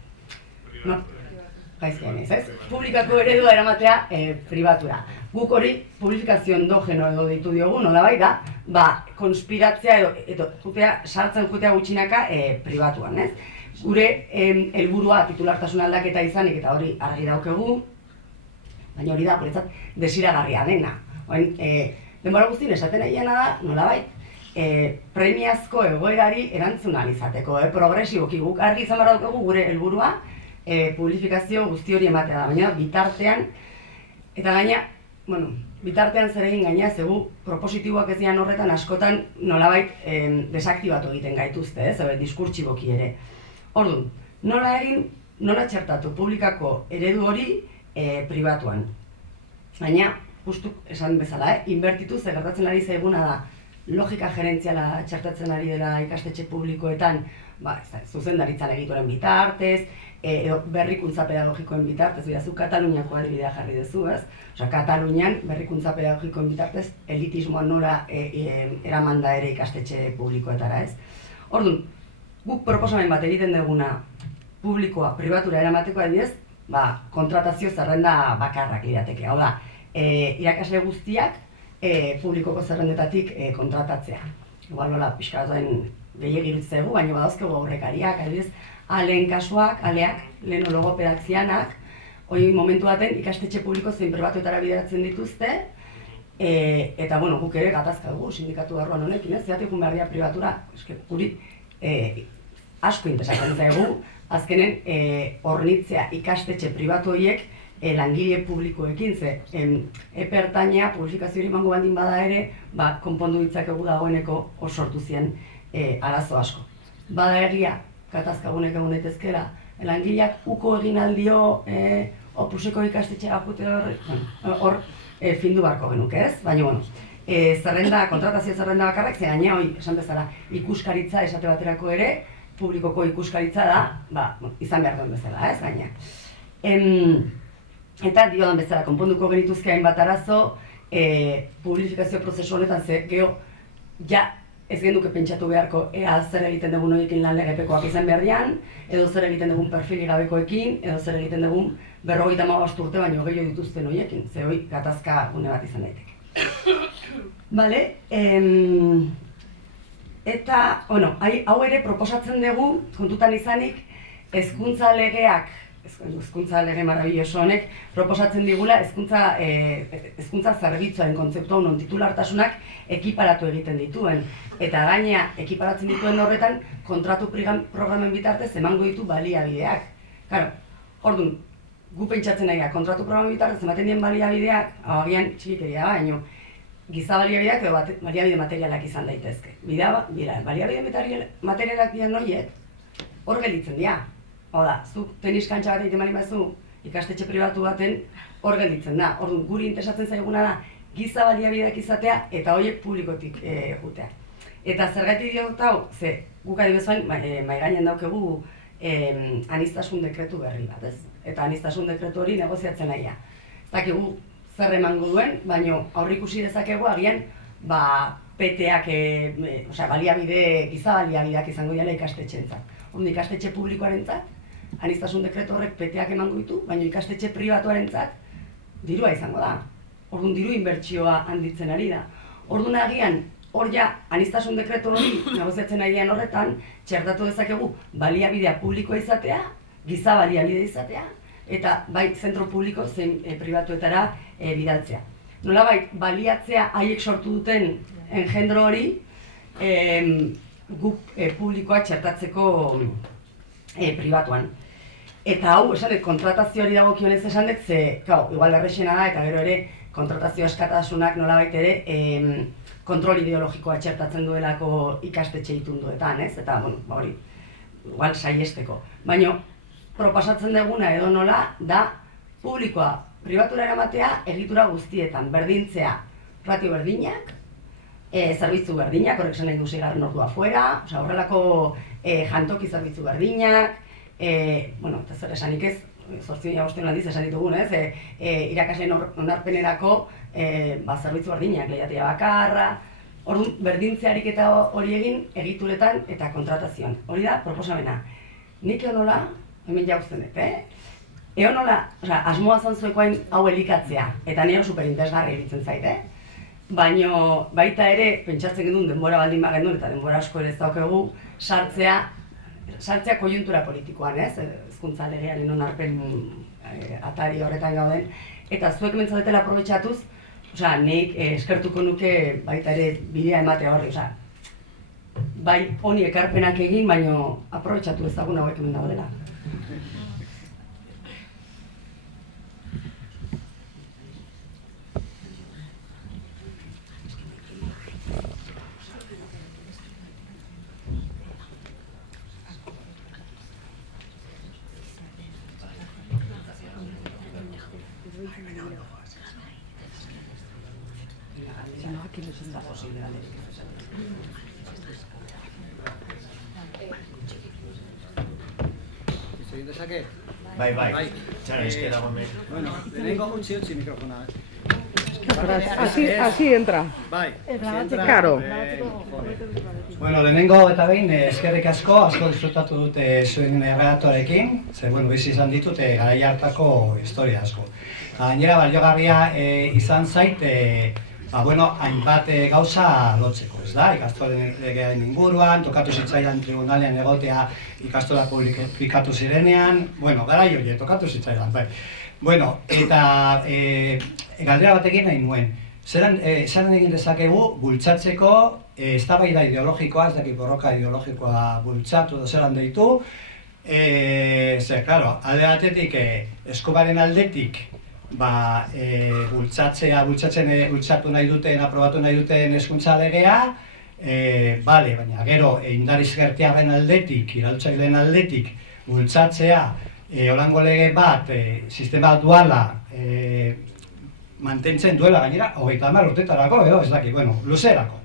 Gaizkien ez, publikako eredua eramatea pribatura. Guk hori publifikazio endogeno edo deitu diogu, nolabait da, konspiratzea edo sartzen jutea gutxinaka pribatuan, ez? Gure helburua titulartasun aldaketa izanik eta hori argi daukegu, baina hori da, guretzat, desiragarria dena. Denbora guztien esaten nahiena da, nolabait, premiazko egoerari erantzun ahal izateko, progresiboki guk argi izan behar daukegu gure helburua, publifikazio guzti hori ematea da, baina bitartean, eta gaina, bitartean zer egin gaina, zegu propositiboak ez dian horretan askotan nolabait desaktibatu egiten gaituzte, diskurtsiboki ere. Orduan, nola txertatu publikako eredu hori pribatuan. Baina, justu esan bezala, inbertitu zer gertatzen ari zaiguna da, logika gerentziala txertatzen ari dela ikastetxe publikoetan, zuzendaritzan egituaren bitartez, edo berrikuntza pedagogikoen bitartez, zu Kataluniako adibidea jarri duzu, ez? Katalunian berrikuntza pedagogikoen bitartez elitismoa nora eraman da ere ikastetxe publikoetara, ez? Orduan, guk proposamen bat egiten duguna publikoa pribatura eramateko adibidez, kontratazio zerrenda bakarrak lirateke. Hau da, irakasle guztiak publikoko zerrendetatik kontratatzea. Igual nola, pixka batuen gehiagirutza egu, baina badauzkegu aurrekariak, adibidez, aleak, lehen logopedak zianak, hori momentu baten ikastetxe publiko zein pribatuetara bideratzen dituzte, eta guk ere gatazka dugu sindikatu barruan honekin, ez? Zeratik behar dira pribatura, guri asko interesatzen zaigu, azkenen hornitzea ikastetxe pribatu horiek langile publikoekin, ze epe ertainea publifikazio hori emango bandin bada ere, konpondu ditzakegu dagoeneko hor sortu ziren arazo asko. Bada egia, katazkagunek egon daitezkela, langileak uko egin aldio opuseko ikastetxea jute hor findu barko genuke, ez? Baina, kontratazio zerrenda bakarrak, ze gaina hori, esan bezala, ikuskaritza esate baterako ere, publikoko ikuskaritza da, izan behar duen bezala, ez gaina. Eta diodan bezala, konponduko genituzke hainbat arazo, publifikazio prozesu honetan, ze geho, ez genuke pentsatu beharko ea zer egiten dugun horiekin lan legepekoak izan behar dian, edo zer egiten dugun perfili gabekoekin, edo zer egiten dugun 55 urte baino gehiago dituzten horiekin, ze hori gatazka gune bat izan daiteke. Bale, eta, hau ere proposatzen dugu, kontutan izanik, hezkuntza lege marabilloso honek proposatzen digula hezkuntza zerbitzuaren kontzeptua non titulartasunak ekiparatu egiten dituen. Eta gaina ekiparatzen dituen horretan kontratu programen bitartez emango ditu baliabideak. Orduan, gu pentsatzen nahi da, kontratu programen bitartez ematen dien baliabideak, agian txikikeria baino, giza baliabideak edo baliabide materialak izan daitezke. Baliabide materialak dian horiek, hor gelditzen dira. Oda, zuk tenis kantxa bat egiten bali mazu ikastetxe pribatu baten hor gelditzen da. Orduan, guri interesatzen zaiguna da giza baliabideak izatea eta horiek publikotik jutea. Eta zergatik diot hau, ze guk adibezuan mai gainen daukegu aniztasun dekretu berri bat, ez? Eta aniztasun dekretu hori negoziatzen nahi. Ez dakigu zer emango duen, baina aurrikusi dezakegu agian PTak, giza baliabideak izango dira ikastetxeentzat. Orduan, ikastetxe publikoarentzat aniztasun dekretu horrek PTak emango ditu, baina ikastetxe pribatuarentzat dirua izango da. Orduan, diru inbertsioa handitzen ari da. Orduan, agian, hor aniztasun dekretu hori negoziatzen ari dian horretan, txertatu dezakegu baliabidea publikoa izatea, giza baliabide izatea, eta bai zentro publiko zein pribatuetara bidaltzea. Nolabait, baliatzea haiek sortu duten engendro hori, guk publikoa txertatzeko pribatuan. Eta hau, esan dut, kontratazioari dagokionez esan dut, ze, igual errexena da, eta gero ere, kontratazio eskatasunak nolabait ere, kontrol ideologikoa txertatzen duelako ikastetxe itunduetan, ez? Eta, hori, igual saiesteko. Baina, proposatzen duguna edo nola, da publikoa pribatura eramatea egitura guztietan, berdintzea ratio berdinak, zerbitzu berdinak, horrek esan nahi du seigarren ordua fuera, horrelako jantoki zerbitzu berdinak, eta zer esanik ez, 8 aldiz esan ditugun, ez? Irakasleen onarpenerako zerbitzu berdinak, lehiatia bakarra, Orduan, berdintzearik eta hori egin egituretan eta kontratazioan. Hori da, proposamena. Nik eonola, hemen jauztenet, eonola, asmoa zantzuekoain hau elikatzea, eta nire superintesgarri egiten zaite, baina baita ere, pentsatzen genuen denbora baldin bagendun, eta denbora asko ere ez daukegu, sartzea koiuntura politikoan, hezkuntza legearen onarpen atari horretan gauden, eta zuek mentzatela aprobetxatuz, nik eskertuko nuke baita ere bidea ematea horri, bai honi ekarpenak egin, baina aprobetxatu ezagun hauek hemen daudela. Bai, txara, eske dago me. Bueno, lehenengo utzi mikrofona. Así entra. Bai, Claro. Bueno, lehenengo eta behin eskerrik asko disfrutatu dute zuen erredaktorekin, ze bizi izan ditute garai hartako historia asko. Gainera baliogarria izan zait, hainbat gauza lotzeko, ez da? Ikastolen legearen inguruan, tokatu zitzaidan tribunalean egotea ikastola publikatu zirenean, garai hori, tokatu zitzaidan, bai. Eta galdera batekin nahi nuen, zelan egin dezakegu bultzatzeko eztabaida ideologikoa, ez dakit borroka ideologikoa bultzatu edo zelan deitu, alde batetik Eskobaren aldetik bultzatu nahi duten, aprobatu nahi duten hezkuntza legea, baina gero indarizgertiaren aldetik, iraultzaileen aldetik bultzatzea holango lege bat, sistema duala mantentzen duela gainera, 30 urtetarako edo, ez dakit, luzerako.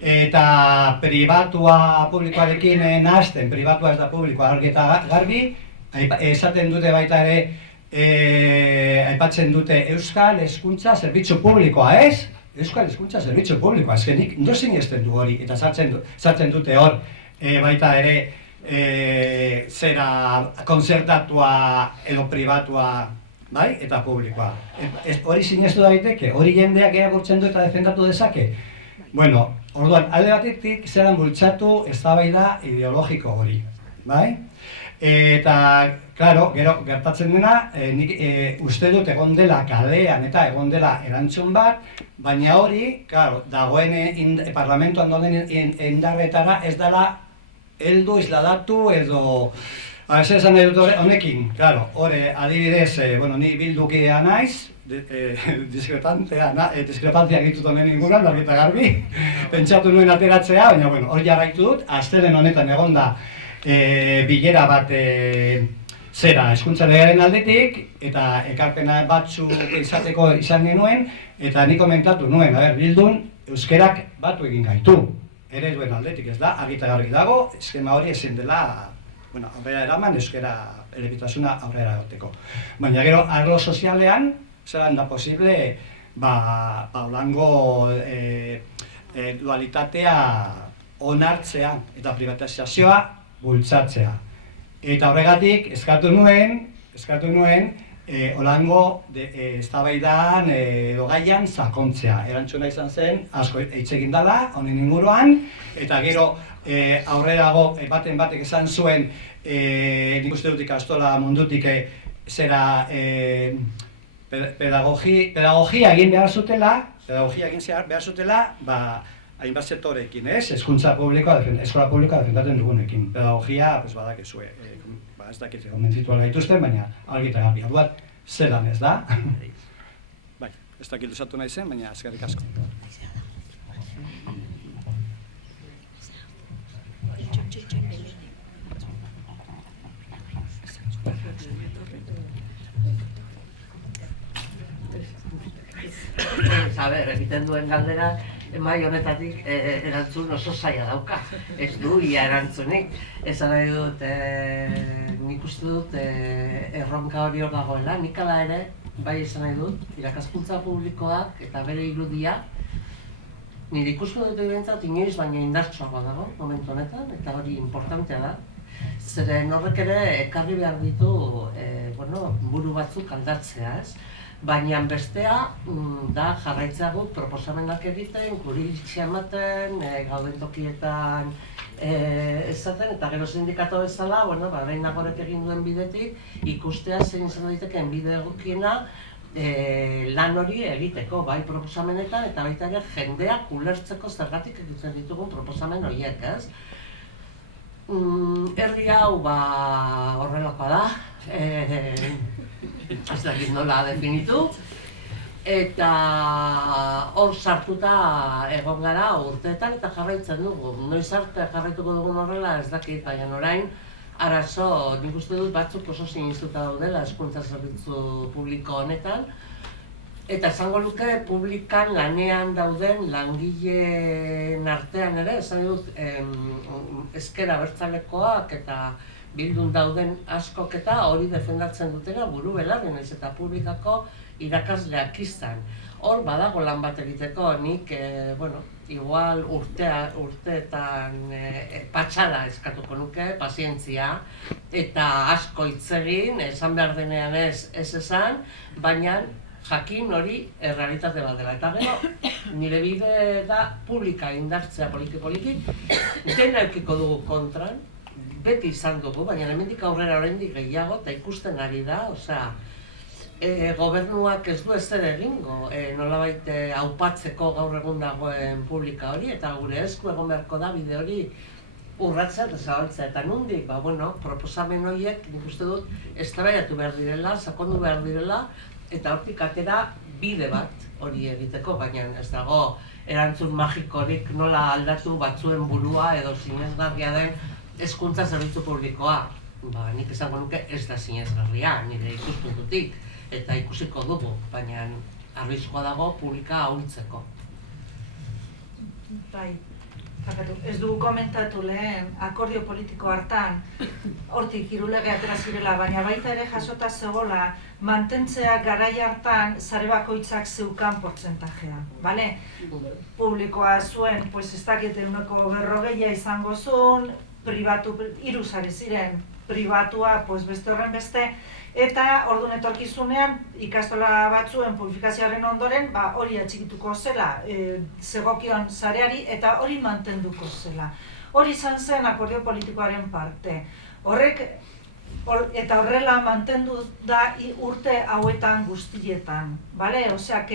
Eta pribatua publikoarekin nahazten, pribatua ez da publikoa argi eta garbi, esaten dute baita ere, aipatzen dute Euskal Hezkuntza Zerbitzu Publikoa, ez? Euskal Hezkuntza Zerbitzu Publikoa, ezkenik, ndo sinesten du hori, eta sartzen dute hor, baita ere, zera konzertatua edo pribatua, bai, eta publikoa. Hori sinestu daiteke, hori jendeak eagurtzen du eta defendatu dezake. Orduan, alde batetik zelan bultzatu eztabaida ideologiko hori, bai? Eta, klaro, gero gertatzen dena, nik uste dut egon dela kalean eta egon dela erantzun bat, baina hori, klaro, dagoen parlamentuan dauden indarretara ez dela heldu, isladatu edo... Zer esan nahi dut honekin, klaro, hori adibidez, ni bildukidea naiz, diskrepantzia egitut honen inguruan, largi eta garbi, pentsatu nuen ateratzea, baina hori jarraitu dut, astelen honetan egon da bilera bat hezkuntza legearen aldetik, eta ekarpena batzuk izateko izan nuen, eta nik komentatu nuen, bildun, euskerak batu egin gaitu. Ere duen aldetik ez da, argita garbi dago, eskema hori ezin dela aurrera eraman, euskera elebitasuna aurrera egoteko. Baina gero, arlo sozialean, zelan da posible, holango dualitatea onartzea eta privatizazioa bultzatzea. Eta horregatik, eskatu nuen, holango eztabaidan edo gaian sakontzea. Erantzuna izan zen, asko hitz egin dela, honen inguruan, eta gero aurrerago batek esan zuen, nik uste dut ikastola mundutik zera pedagogia egin behar zutela, hainbat sektorekin, hezkuntza publikoa, eskola publikoa defendatzen dugunekin. Pedagogia, badakizue, ez dakit konbentzituak gaituzten, baina argi eta garbi. Orduan, zelan ez da? Bai, ez dakit usatu nahi zen, baina eskerrik asko. Egiten duen galdera, mai honetatik erantzun oso zaila dauka. Ez du ia erantzunik. Esan nahi dut, nik uste dut erronka hori hor dagoela. Nik ala ere, bai esan nahi dut, irakaskuntza publikoak eta bere irudia nire ikusten dut ebentzat inoiz baina indartsuagoa dago momentu honetan, eta hori importantea da. Zeren horrek ere ekarri behar ditu buru batzuk aldatzea, ez? Baina bestea da jarraitzea guk proposamenak egiten, guri iritzia ematen, gauden tokietan esaten, eta gero sindikato bezala, behin nagorek egin duen bidetik, ikustea zein izan daitekeen bide egokiena lan hori egiteko, bai proposamenetan, eta baita ere jendeak ulertzeko zergatik egiten ditugun proposamen horiek, ez? Herri hau horrelakoa da, ez dakit nola definitu, eta hor sartuta egon gara urteetan eta jarraitzen dugu. Noiz arte jarraituko dugun horrela ez dakit, baina orain arazo, nik uste dut batzuk oso sinistuta daudela hezkuntza zerbitzu publiko honetan, eta esango luke publikan lanean dauden langileen artean ere, esan dut ezker abertzalekoak eta bildun dauden askok eta hori defendatzen dutena buru belarri, nahiz eta publikako irakasleak izan. Hor badago lan bat egiteko, nik, igual urteetan patxada eskatuko nuke, pazientzia, eta asko hitz egin, esan behar denean ez esan, baina jakin hori errealitate bat dela. Eta gero, nire bide da publika indartzea poliki-poliki, dena eukiko dugu kontran, beti izan dugu, baina hemendik aurrera oraindik gehiago, eta ikusten ari da, gobernuak ez du ezer egingo, nolabait aupatzeko gaur egun dagoen publika hori, eta gure esku egon beharko da bide hori urratzea eta zabaltzea. Eta nondik, proposamen horiek, nik uste dut, eztabaidatu behar direla, sakondu behar direla, eta hortik atera bide bat hori egiteko, baina ez dago erantzun magikorik nola aldatu batzuen burua edo sinesgarria den hezkuntza zerbitzu publikoa. Nik esango nuke ez da sinesgarria, nire ikuspuntutik, eta ikusiko dugu, baina arriskoa dago publika ahultzeko. Bai, ez dugu komentatu lehen akordio politiko hartan, hortik hirulege atera zirela, baina baita ere jasota zegoela mantentzea garai hartan sare bakoitzak zeukan portzentajea, bale? Publikoa zuen, ez dakit 40% izango zuen, pribatu, 3 sare ziren, pribatua, beste horren beste, eta orduan etorkizunean ikastola batzuen publifikazioaren ondoren hori atxikituko zela zegokion sareari eta hori mantenduko zela. Hori izan zen akordio politikoaren parte. Eta horrela mantendu da urte hauetan guztietan. Osea,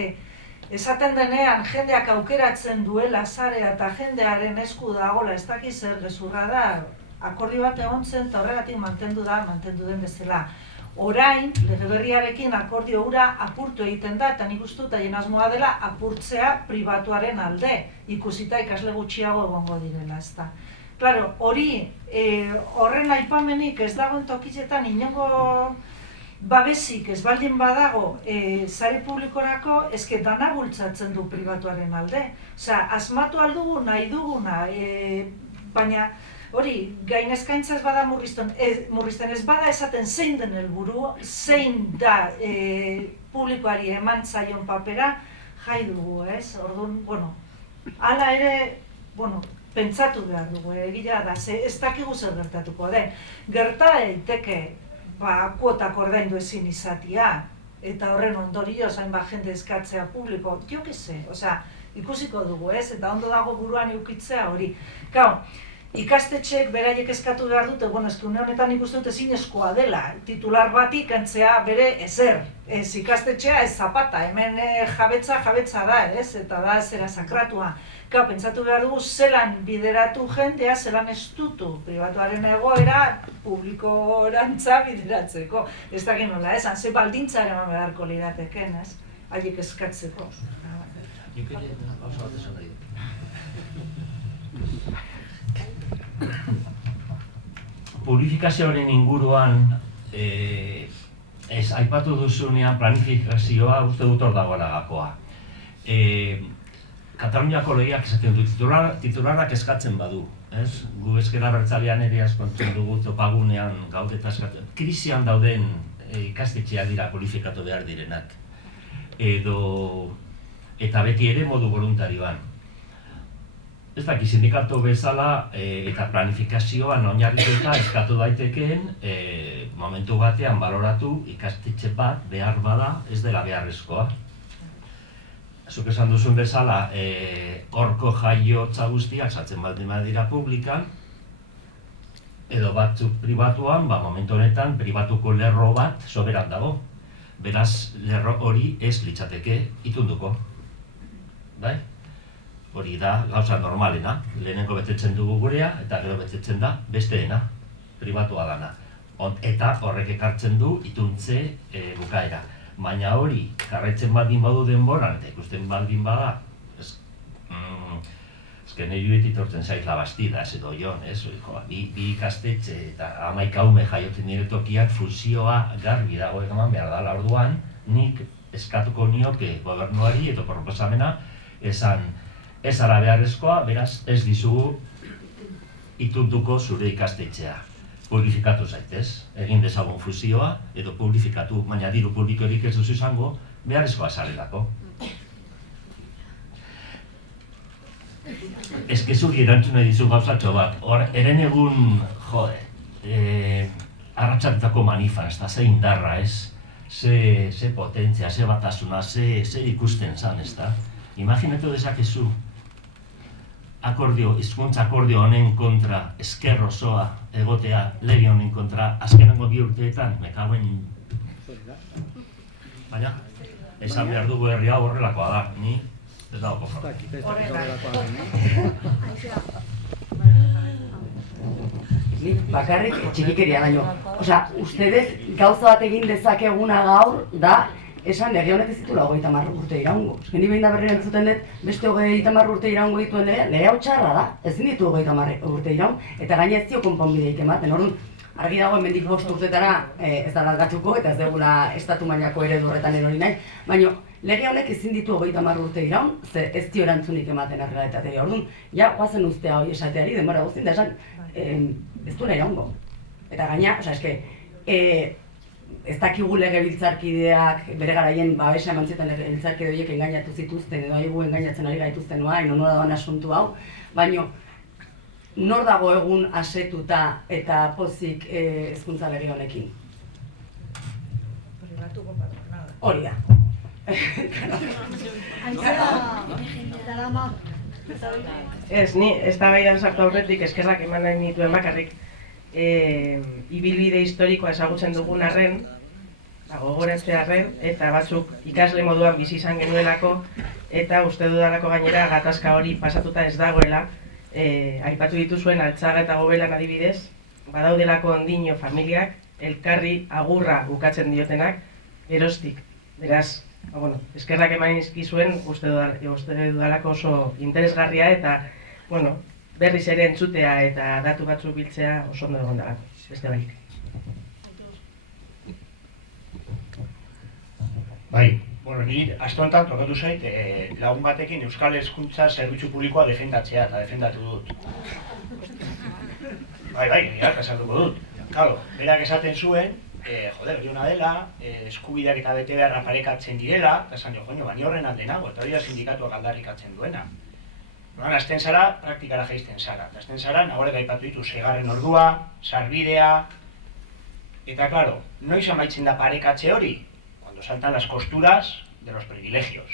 esaten denean jendeak aukeratzen duela sarea eta jendearen esku dagoela ez dakiz zer gezurra da, akordio bat egon zen eta horregatik mantendu den bezala. Orain, lege berriarekin akordio hura apurtu egiten da, eta nik uste dut haien asmoa dela apurtzea pribatuaren alde, ikusita ikasle gutxiago egongo direla, ezta. Claro, hori, horren aipamenik ez dagoen tokitzetan inongo babesik ez baldin badago sare publikorako, eske dana bultzatzen du pribatuaren alde. Osea, asmatu aldugu nahi duguna, baina hori, gain eskaintza ez bada murrizten ez bada esaten zein den helburu, zein da publikoari eman zaion papera, jai dugu, ez? Orduan, hala ere, pentsatu behar dugu, egia da, ez dakigu zer gertatuko den. Gerta daiteke, kuotak ordaindu ezin izatea, eta horren ondorioz hainbat jende eskatzea publiko, jo que se, ikusiko dugu, ez? Eta ondo dago buruan eukitzea hori. Ikastetxeek beraiek eskatu behar dute, eske une honetan ikusten dut ezinezkoa dela, titular bati kentzea bere ezer. Ez ikastetxea ez zapata, hemen jabetza da, ez? Eta da zera sakratua. Pentsatu behar dugu zelan bideratu jendea, zelan estutu pribatuaren egoera publikorantza bideratzeko. Ez da nola, ez? Ze baldintza eman beharko lirateken, ez? Haiek eskatzeko. Nik ere, oso bat esan nahi. Publifikazioaren inguruan aipatu duzunean planifikazioa uste dut hor dagoela gakoa. Kataluniako legeak esaten du titularrak eskatzen badu. Gu ezker abertzalean ere askontzen dugu topagunean gaude eta eskatzen. Krisian dauden ikastetxeak dira kualifikatu behar direnak. Eta beti ere modu voluntarioan. Ez daki sindikatu bezala eta planifikazioan oinarrituta eskatu daitekeen momentu batean baloratu ikastetxe bat behar bada ez dela beharrezkoa. Zuk esan duzun bezala, horko jaiotza guztiak sartzen baldin badira publikan, edo batzuk pribatuan, momentu honetan pribatuko lerro bat soberan dago. Beraz, lerro hori ez litzateke itunduko. Bai? Hori da gauza normalena. Lehenengo betetzen dugu gurea eta gero betetzen da besteena, pribatua dana. Eta horrek ekartzen du ituntze bukaera. Baina hori, jarraitzen baldin badu denboran eta ikusten baldin bada, ezken nire itortzen zaiz Labastida, ez edo Jon, bi ikastetxe eta 11 ume jaiotzen nire tokiak fusioa garbi dago eman behar dela orduan, nik eskatuko nioke gobernuari edo proposamena esan ez ara beharrezkoa, beraz ez dizugu itunduko zure ikastetxea. Publifikatu zaitez, egin dezagun fusioa edo publifikatu, baina diru publikorik ez duzu izango, beharrezkoa zarelako. Ez zuri erantzun nahi dizu gauzatxo bat, eren egun, arratxaletako manifesta, ze indarra ez, ze potentzia, ze batasuna, ze ikusten zan, ez da? Imaginatu dezakezu, hizkuntza akordio honen kontra, esker osoa egotea lege honen kontra, azkenengo 2 urteetan, mekauen... Baina, esan behar dugu herria horrelakoa da, ni ez dago kofa. Bakarrik txikikeria baino. Osea, ustedez gauza bat egin dezakeguna gaur da esan lege honek ez ditula 30 urte iraungo. Ni behin da berriro entzuten dut beste 30 urte iraungo dituen lege hau txarra da, ezin ditu 30 urte iraun, eta gaina ez dio konponbideik ematen. Orduan, argi dago hemendik 5 urtetara ez da aldatuko eta ez degula estatu mailako eredu horretan erori nahi, baina lege honek ezin ditu 30 urte iraun, ze ez dio erantzunik ematen errealitateari. Orduan, ja goazen ustea hori esateari, denbora guztien da esan ez duela iraungo. Eta gaina, osea, ez dakigu legebiltzarkideak bere garaien babesa eman zuten legebiltzarkide horiek engainatu zituzten edo haigu engainatzen ari gaituzten nora doan asuntu hau, baina nor dago egun asetuta eta pozik hezkuntza lege honekin? Hori da. Ez, ni ez da baidan sartu aurretik eskerrak eman nahi nituen bakarrik ibilbide historikoa ezagutzen dugun arren, gogoratzea arren, eta batzuk ikasle moduan bizi izan genuelako, eta uste dudalako gainera gatazka hori pasatuta ez dagoela, aipatu dituzuen Altzaga eta Gobelan adibidez, badaudelako ondino familiak, elkarri agurra bukatzen diotenak, geroztik. Beraz, eskerrak eman izkizuen uste dudalako oso interesgarria eta, berriz ere entzutea eta datu batzuk biltzea oso ondo egon dago, beste baik. Bai, nire aste honetan tokatu zait lagun batekin Euskal Hezkuntza Zerbitzu Publikoa defendatzea eta defendatu dut. Bai, nirak esanduko dut. Claro, berak esaten zuen, hori hona dela, eskubideak eta bete beharra parekatzen direla, eta esan jo, bani horren alde nago, eta hori da sindikatuak aldarrikatzen duena. Noan, azten zara, praktikara jaizten zara. Azten zara, nagorek aipatu ditu, 6. ordua, sarbidea, eta, claro, noiz amaitzen da parekatze hori? Cuando saltan las costuras de los privilegios.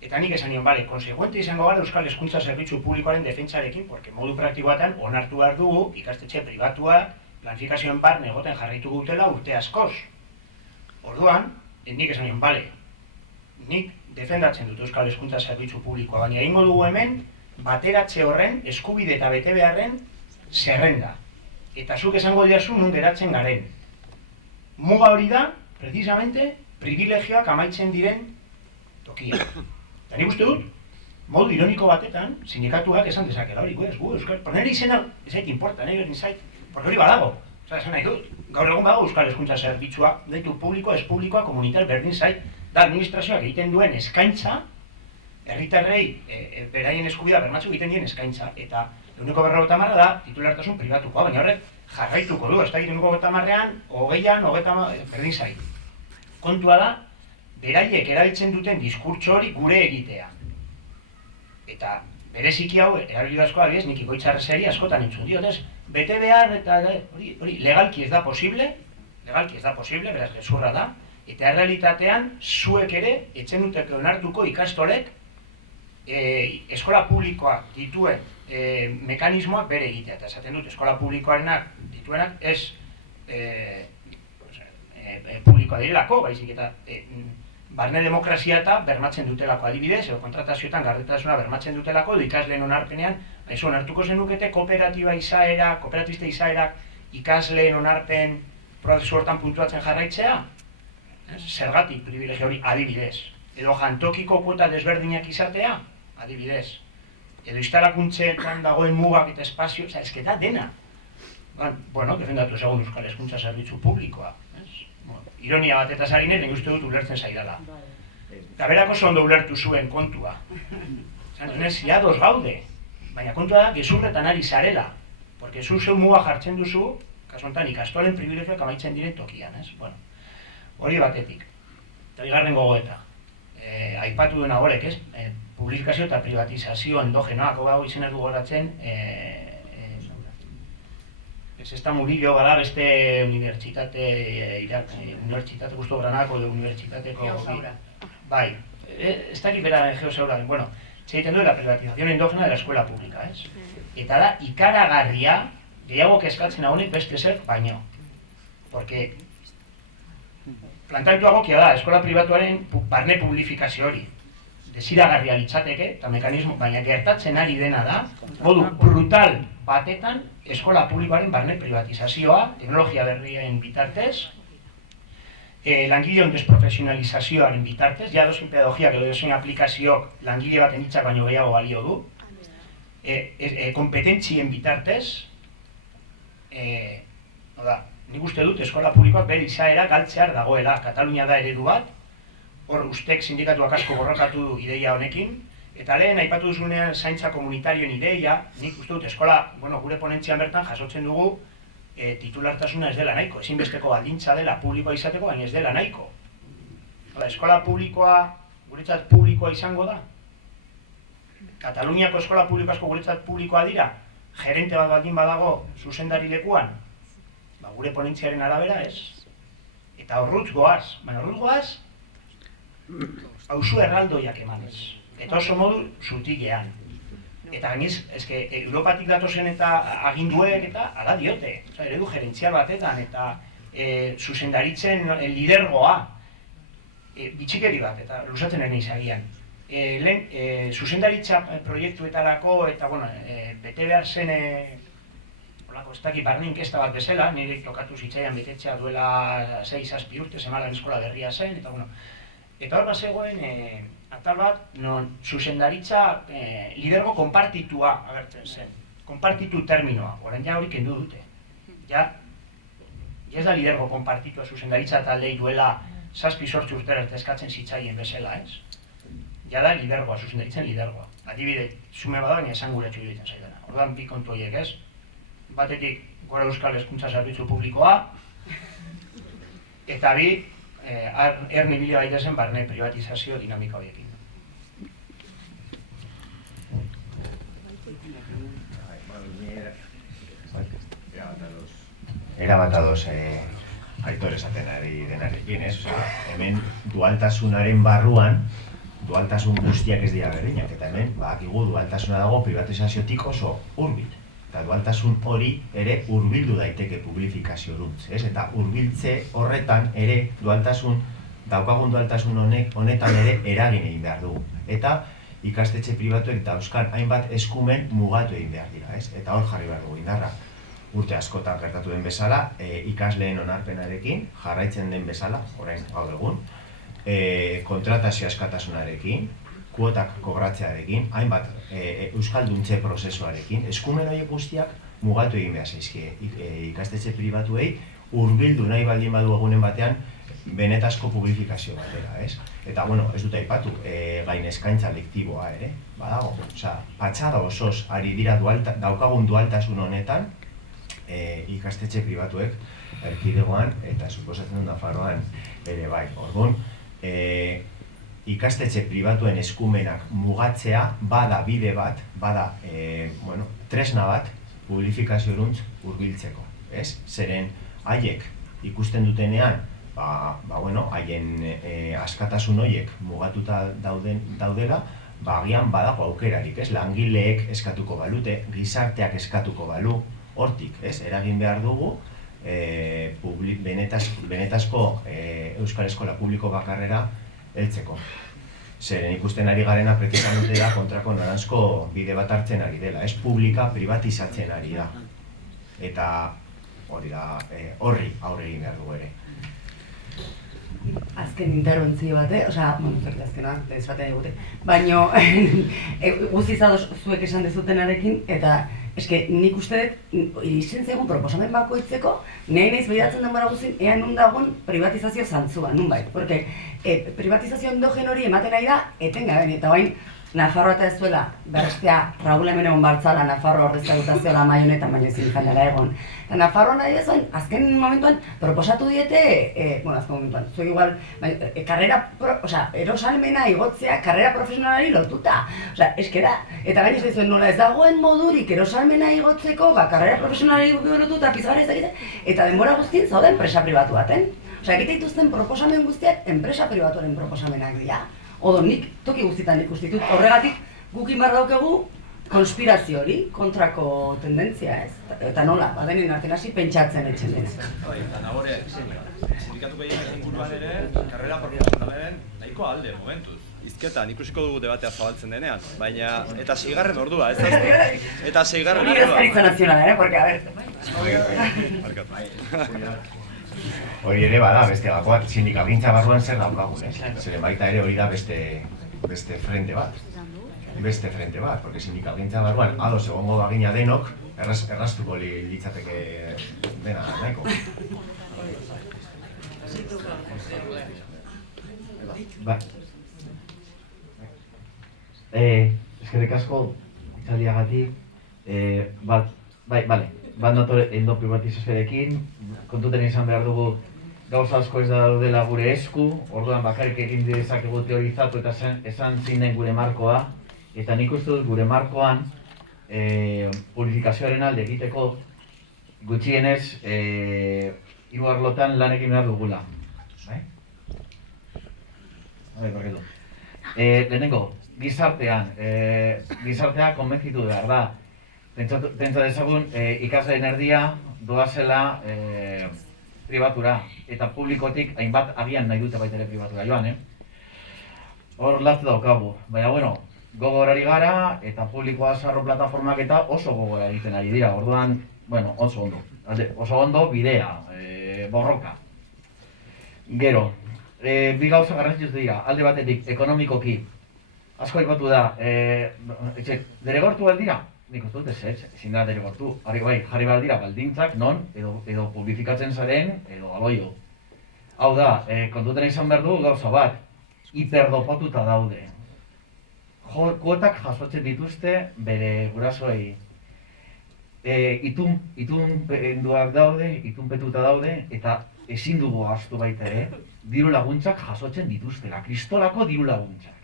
Eta nik esan nion, konsekuente izango gara Euskal Hezkuntza Zerbitzu Publikoaren defentsarekin, porque modu praktikoatan onartu behar dugu ikastetxe pribatua planifikazioen barne egoten jarraitu gutela urte askoz. Orduan, nik esan nion, nik defendatzen dut Euskal Hezkuntza Zerbitzu Publikoa, baina egingo dugu hemen bateratze horren, eskubide eta bete beharren zerrenda. Eta zuk esango diazu nun geratzen garen. Muga hori da, precisamente, privilegioak amaitzen diren tokia. Eta nik uste dut, modu ironiko batetan, sindikatuak esan dezakela hori, Euskal, nire izena ez zait importa, nire zait, porque hori badago. Esan nahi dut, gaur egun badago Euskal Hezkuntza Zerbitzua, deitu publikoa, ez publikoa, komunitar berdin zait, da administrazioak egiten duen eskaintza, herritarrei beraien eskubidea bermatzuk egiten dien eskaintza, eta 150 da titulartasun pribatukoa, baina horrek jarraituko du, ez da 150an, 20an, berdin zait. Kontua da, beraiek erabiltzen duten diskurtso hori gure egitea. Eta bereziki hau, erabili asko adibidez, nik Ikoitz-Arrezari askotan entzun diot, ez? Bete behar eta hori legalki ez da posible, beraz gezurra da, eta errealitatean zuek ere etzen duteke onartuko ikastolek eskola publikoak dituen mekanismoak bere egitea, eta esaten dut eskola publikoarenak dituenak ez publikoa direlako, baizik eta barne demokrazia eta bermatzen dutelako adibidez, edo kontratazioetan gardentasuna bermatzen dutelako, edo ikasleen onarpenean, onartuko zenukete kooperatista izaerak ikasleen onarpen prozesu hortan puntuatzen jarraitzea, zergatik privilegio hori adibidez, edo jantokiko kuota desberdinak izatea, adibidez, edo instalakuntzeetan dagoen mugak eta espazio, ezketa dena. Bueno, defendatu ezagun Euskal Hezkuntza Zerbitzu Publikoa. Ironia bat eta zarinez, nik uste dut ulertzen zaidala. Eta berak oso ondo ulertu zuen kontua. Zantzunez, ados gaude, baina kontua da, gezurretan ari zarela. Porque zu zeu muga jartzen duzu, kasu honetan ikastolen privilegioak amaitzen diren tokian, ez? Bueno, hori batetik. Eta bigarren gogoeta. Aipatu duena horrek, ez? Publifikazio eta privatizazio endogenoak, hau izena du goratzen, Esta Murillo bada beste unibertsitate Gusto Granadako edo unibertsitateko... Bai, ez dakit bera Geosaura, bueno, txeiten du la privatización endógena de la escuela pública, ez? Eta da, ikaragarria, gehiago kezkatzen honek beste zer baino. Porque, planteatu agokia da, eskola pribatuaren barne publifikazio hori. Desiragarria litzateke, eta mekanismo, baina gertatzen ari dena da, modu brutal batetan, eskola publikoaren barne privatizazioa, teknologia berrien bitartez, langileon desprofesionalizazioaren bitartez, ja dozen pedagogiak edo dozen aplikazioak langile baten hitzak baino gehiago balio du, kompetentzien bitartez, nik uste dut eskola publikoak bere izaera galtzear dagoela, Katalunia da eredu bat, hor ustek sindikatuak asko borrokatu du ideia honekin, eta lehen aipatu duzunean zaintza komunitarioen ideia, nik uste dut eskola, gure ponentzian bertan jasotzen dugu titulartasuna ez dela nahiko, ezinbesteko baldintza dela publikoa izateko, baina ez dela nahiko. Eskola publikoa, guretzat publikoa izango da? Kataluniako eskola publiko asko guretzat publikoa dira? Gerente bat baldin badago zuzendari lekuan? Gure ponentziaren arabera ez. Eta horrutz goaz, baina horrutz goaz, hauzu erraldoiak emanez. Eta oso modu zutilean. Eta gainiz, Europatik datozen eta aginduek eta ala diote. Eredu gerentzial batetan eta zuzendaritzen lidergoa. Bitxikeri bat, eta luzatzen erne izagian. Lehen, zuzendaritza proiektuetarako eta, bete behar zen ez dakit barne inkesta bat bezala, nire tokatu zitzaian betetzea duela 6-7 urte, Semalan eskola berria zen, eta hor bazegoen atal bat, non zuzendaritza lidergo konpartitua agertzen zen. Konpartitu terminoa, orain ja hori kendu dute. Ja ez da lidergo konpartitua zuzendaritza taldei duela 7-8 urtera eskatzen zitzaien bezala, ez? Ja da lidergoa, zuzendaritzen lidergoa. Adibide, zume bada, baina esan gure txuditzen zaidana. Ordan bi kontu horiek, ez? Batetik, gora Euskal Hezkuntza Zerbitzu Publikoa, eta bi, erne bila baitezen barne privatizazio dinamika horiekin. Erabat ados Aitor esaten ari denarekin, ez? Hemen dualtasunaren barruan, dualtasun guztiak ez dira berdinak, eta hemen, badakigu dualtasuna dago privatizaziotik oso hurbil. Eta dualtasun hori ere hurbildu daiteke publifikazio duntz, ez? Eta hurbiltze horretan ere daukagun dualtasun honetan ere eragin egin behar dugu. Eta ikastetxe pribatuek dauzkan hainbat eskumen mugatu egin behar dira, ez? Eta hor jarri behar dugu indarra. Urte askotan gertatu den bezala, ikasleen onarpenarekin, jarraitzen den bezala, orain gaur egun, kontratazio askatasunarekin, kuotak kobratzearekin, hainbat euskalduntze prozesuarekin, eskumen horiek guztiak mugatu egin behar zaizkie ikastetxe pribatuei, hurbildu nahi baldin badu egunen batean benetazko publifikazio batera, ez? Eta, ez dut aipatu, gain eskaintza lektiboa ere, badago. Patxada osoz ari dira daukagun dualtasun honetan, ikastetxe pribatuek erkidegoan eta suposatzen Nafarroan ere bai. Orduan, ikastetxe pribatuen eskumenak mugatzea bada bide bat, bada tresna bat publifikazioruntz hurbiltzeko, ez? Zeren haiek ikusten dutenean, haien askatasun horiek mugatuta daudela, agian badago aukerarik, ez? Langileek eskatuko balute, gizarteak eskatuko balu, hortik, ez? Eragin behar dugu, benetazko Euskal Eskola Publiko bakarrera heltzeko. Zeren ikusten ari garena precisamente da kontrako noranzko bide bat hartzen ari dela, ez? Publika privatizatzen ari da. Eta horri aurre egin behar dugu ere. Azken interbentzio bate, azkena, lehizatea digute, baina guztiz ados zuek esan dezutenarekin, eta eske nik uste dut, izen zegoen proposamen bakoitzeko, nahi behiratzen denbora guztin, ean nun dagoen privatizazio zantzua, nunbait. Porque privatizazio endogen hori ematen nahi da, etengaben, eta bain, Nafarroa eta ez duela, berestea Raúl Hemenegon Bartzala, Nafarroa horrezta dutazioa mai honetan, baina ezin izan dela egon. Eta Nafarroa nahi bezuen, azken momentuan proposatu diete, azken momentuan, zuek igual, erosalmena igotzea karrera profesionalari lotuta. Eskera, eta gain ez dizuen nola ez dagoen modurik erosalmena igotzeko, karrera profesionalari lotuta, pizgarra ez dakite, eta denbora guztien zaude enpresa pribatu baten. Egite dituzten proposamen guztiak enpresa pribatuaren proposamenak dira. Odo, nik toki guztietan ikustitut, horregatik gukin behar daukegu konspirazio hori, kontrako tendentzia, ez? Eta nola, badenen artean hasi pentsatzen etxen dena. Eta nagore, sindikatu gehien inguruan ere, karrera profesionalaren nahiko alde momentuz. Izketan, ikusiko dugu debatea zabaltzen denean, baina, eta 6. ordua, ez da? Eta 6. ordua. Hori ezkaritza nazionala, porque, a ver. Hori ere bada, beste gakoak, sindikalgintza barruan zer daukagun, ez? Zeren baita ere hori da beste frente bat. Beste frente bat, porque sindikalgintza barruan ados egongo bagina denok, erraztuko litzateke dena nahiko. Eskerrik asko, itzaldiagatik, bat nator endo privatizazioarekin, kontuten izan behar dugu gauza asko ez daudela gure esku, orduan bakarrik egin dezakegu teorizatu eta esan zinen gure markoa, eta nik uste dut gure markoan purifikazioaren alde egiteko gutxienez 3 arlotan lan egin behar dugula. Lehenengo, gizartea konbentzitu behar da. Pentsa dezagun ikasleen erdia doazela pribatura eta publikotik hainbat agian nahi dute baita ere pribatura joan, Hor latz daukagu, baina gogor ari gara eta publikoa sarro plataformak eta oso gogora egiten ari dira, orduan, oso ondo. Oso ondo bidea, borroka. Gero, bi gauza garrantzitsu dira, alde batetik ekonomikoki. Asko aipatu da, derrigortu aldira? Nik uste dut ezin da derrigortu. Jarri behar dira baldintzak non edo publifikatzen zaren edo aloio. Hau da, kontuten izan behar du gauza bat, hiperdopotuta daude. Kuotak jasotzen dituzte bere gurasoei. Itunpetuak daude eta ezin dugu ahaztu baita ere, diru laguntzak jasotzen dituztela, kristolako diru laguntzak.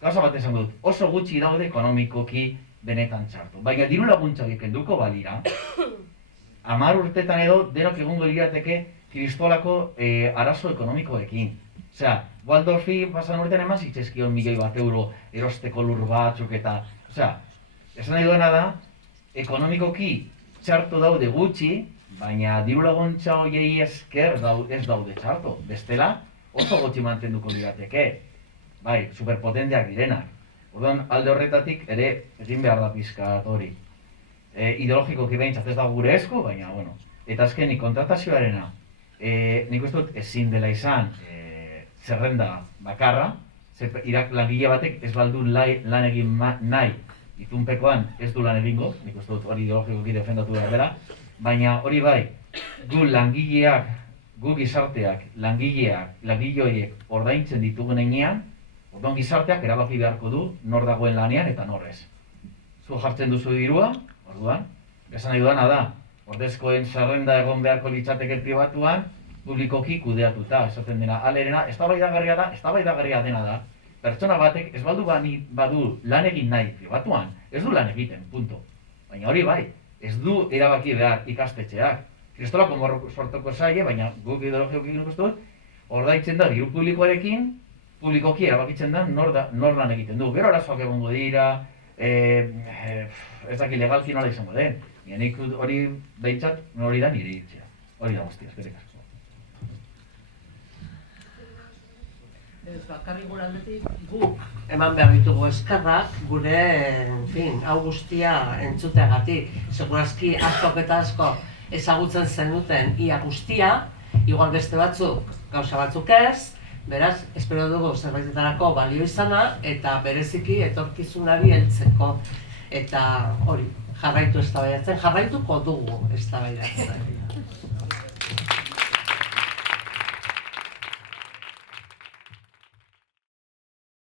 Gauza bat esan dut, oso gutxi daude ekonomikoki benetan txartu. Baina diru laguntzak kenduko balira, 10 urtetan edo denok egongo lirateke kristolako arazo ekonomikoekin. Osea, Waldorfi pasan urtean eman zitzezkion 1.000.000 euro erosteko lur batzuk eta... Osea, esan nahi duena da, ekonomikoki txartu daude gutxi, baina diru laguntza horiei esker ez daude txartu. Bestela, oso gutxi mantenduko lirateke. Bai, superpotenteak direnak. Orduan, alde horretatik ere egin behar da pizkat hori. Ideologikoki behintzat ez da gure esku, baina, Eta azkenik kontratazioarena, nik uste dut ezin dela izan zerrenda bakarra, langile batek ez baldu lan egin nahi, itunpekoan ez du lan egingo, nik uste dut hori ideologikoki defendatu behar dela, baina hori bai, gu langileak, gu gizarteak, langile horiek ordaintzen ditugun enean, orduan gizarteak erabaki beharko du nor dagoen lanean eta nor ez. Zu jartzen duzu dirua, orduan, esan nahi duana da, ordezkoen zerrenda egon beharko litzateke pribatuan, publikoki kudeatuta, esaten dena, alerena, eztabaidagarria dena da, pertsona batek ez badu lan egin nahi pribatuan, ez du lan egiten, punto. Baina hori bai, ez du erabaki behar ikastetxeak. Kristolako sortuko zaie, baina guk ideologiokin ikustu, ordaitzen da diru publikoarekin, publikoki erabakitzen da nor lan egiten du. Gero arazoak egongo dira, ez daki legalki nola izango den. Nik hori behintzat hori da nire iritzia. Hori da guztia, eskerrik asko. Bakarrik gure aldetik guk eman behar ditugu eskerrak gure, hau guztia entzuteagatik. Segurazki askok eta asko ezagutzen zenuten ia guztia, igual beste batzuk, gauza batzuk ez, beraz, espero dugu zerbaitetarako balio izana eta bereziki etorkizunari heltzeko. Eta hori, jarraituko dugu eztabaidatzen.